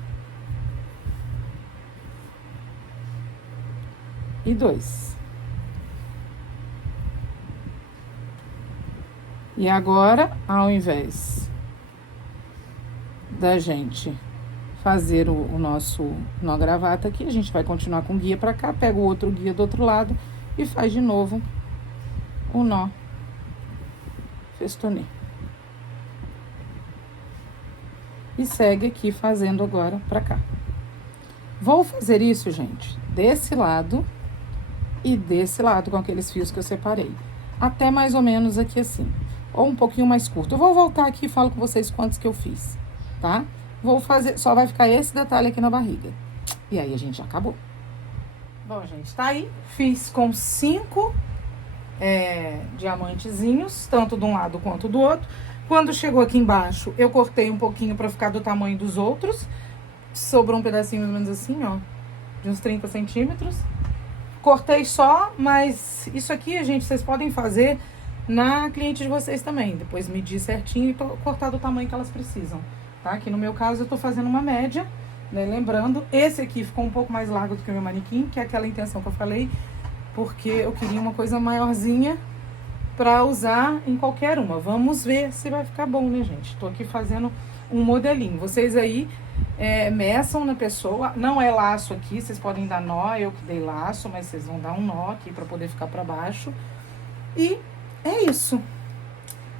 e 2. E agora, ao invés da gente fazer o nosso nó gravata aqui, a gente vai continuar com o guia pra cá, pega o outro guia do outro lado e faz de novo o nó festonê. E segue aqui fazendo agora pra cá. Vou fazer isso, gente, desse lado e desse lado com aqueles fios que eu separei. Até mais ou menos aqui assim, ou um pouquinho mais curto. Eu vou voltar aqui e falo com vocês quantos que eu fiz, tá? Vou fazer, só vai ficar esse detalhe aqui na barriga. E aí a gente já acabou. Bom, gente, tá aí. Fiz com 5 diamantezinhos, tanto de um lado quanto do outro. Quando chegou aqui embaixo, eu cortei um pouquinho pra ficar do tamanho dos outros. Sobrou um pedacinho mais ou menos assim, ó, de uns 30 centímetros. cortei só, mas isso aqui, gente, vocês podem fazer na cliente de vocês também. Depois medir certinho e cortar do tamanho que elas precisam, tá? Aqui no meu caso eu tô fazendo uma média, né? Lembrando, esse aqui ficou um pouco mais largo do que o meu manequim, que é aquela intenção que eu falei, porque eu queria uma coisa maiorzinha pra usar em qualquer uma. Vamos ver se vai ficar bom, né, gente? Tô aqui fazendo um modelinho. Vocês aí meçam na pessoa. Não é laço aqui, vocês podem dar nó, eu que dei laço, mas vocês vão dar um nó aqui pra poder ficar pra baixo. E é isso.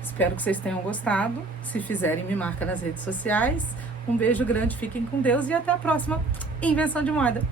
Espero que vocês tenham gostado. Se fizerem, me marca nas redes sociais. Um beijo grande, fiquem com Deus e até a próxima Invenção de Moda.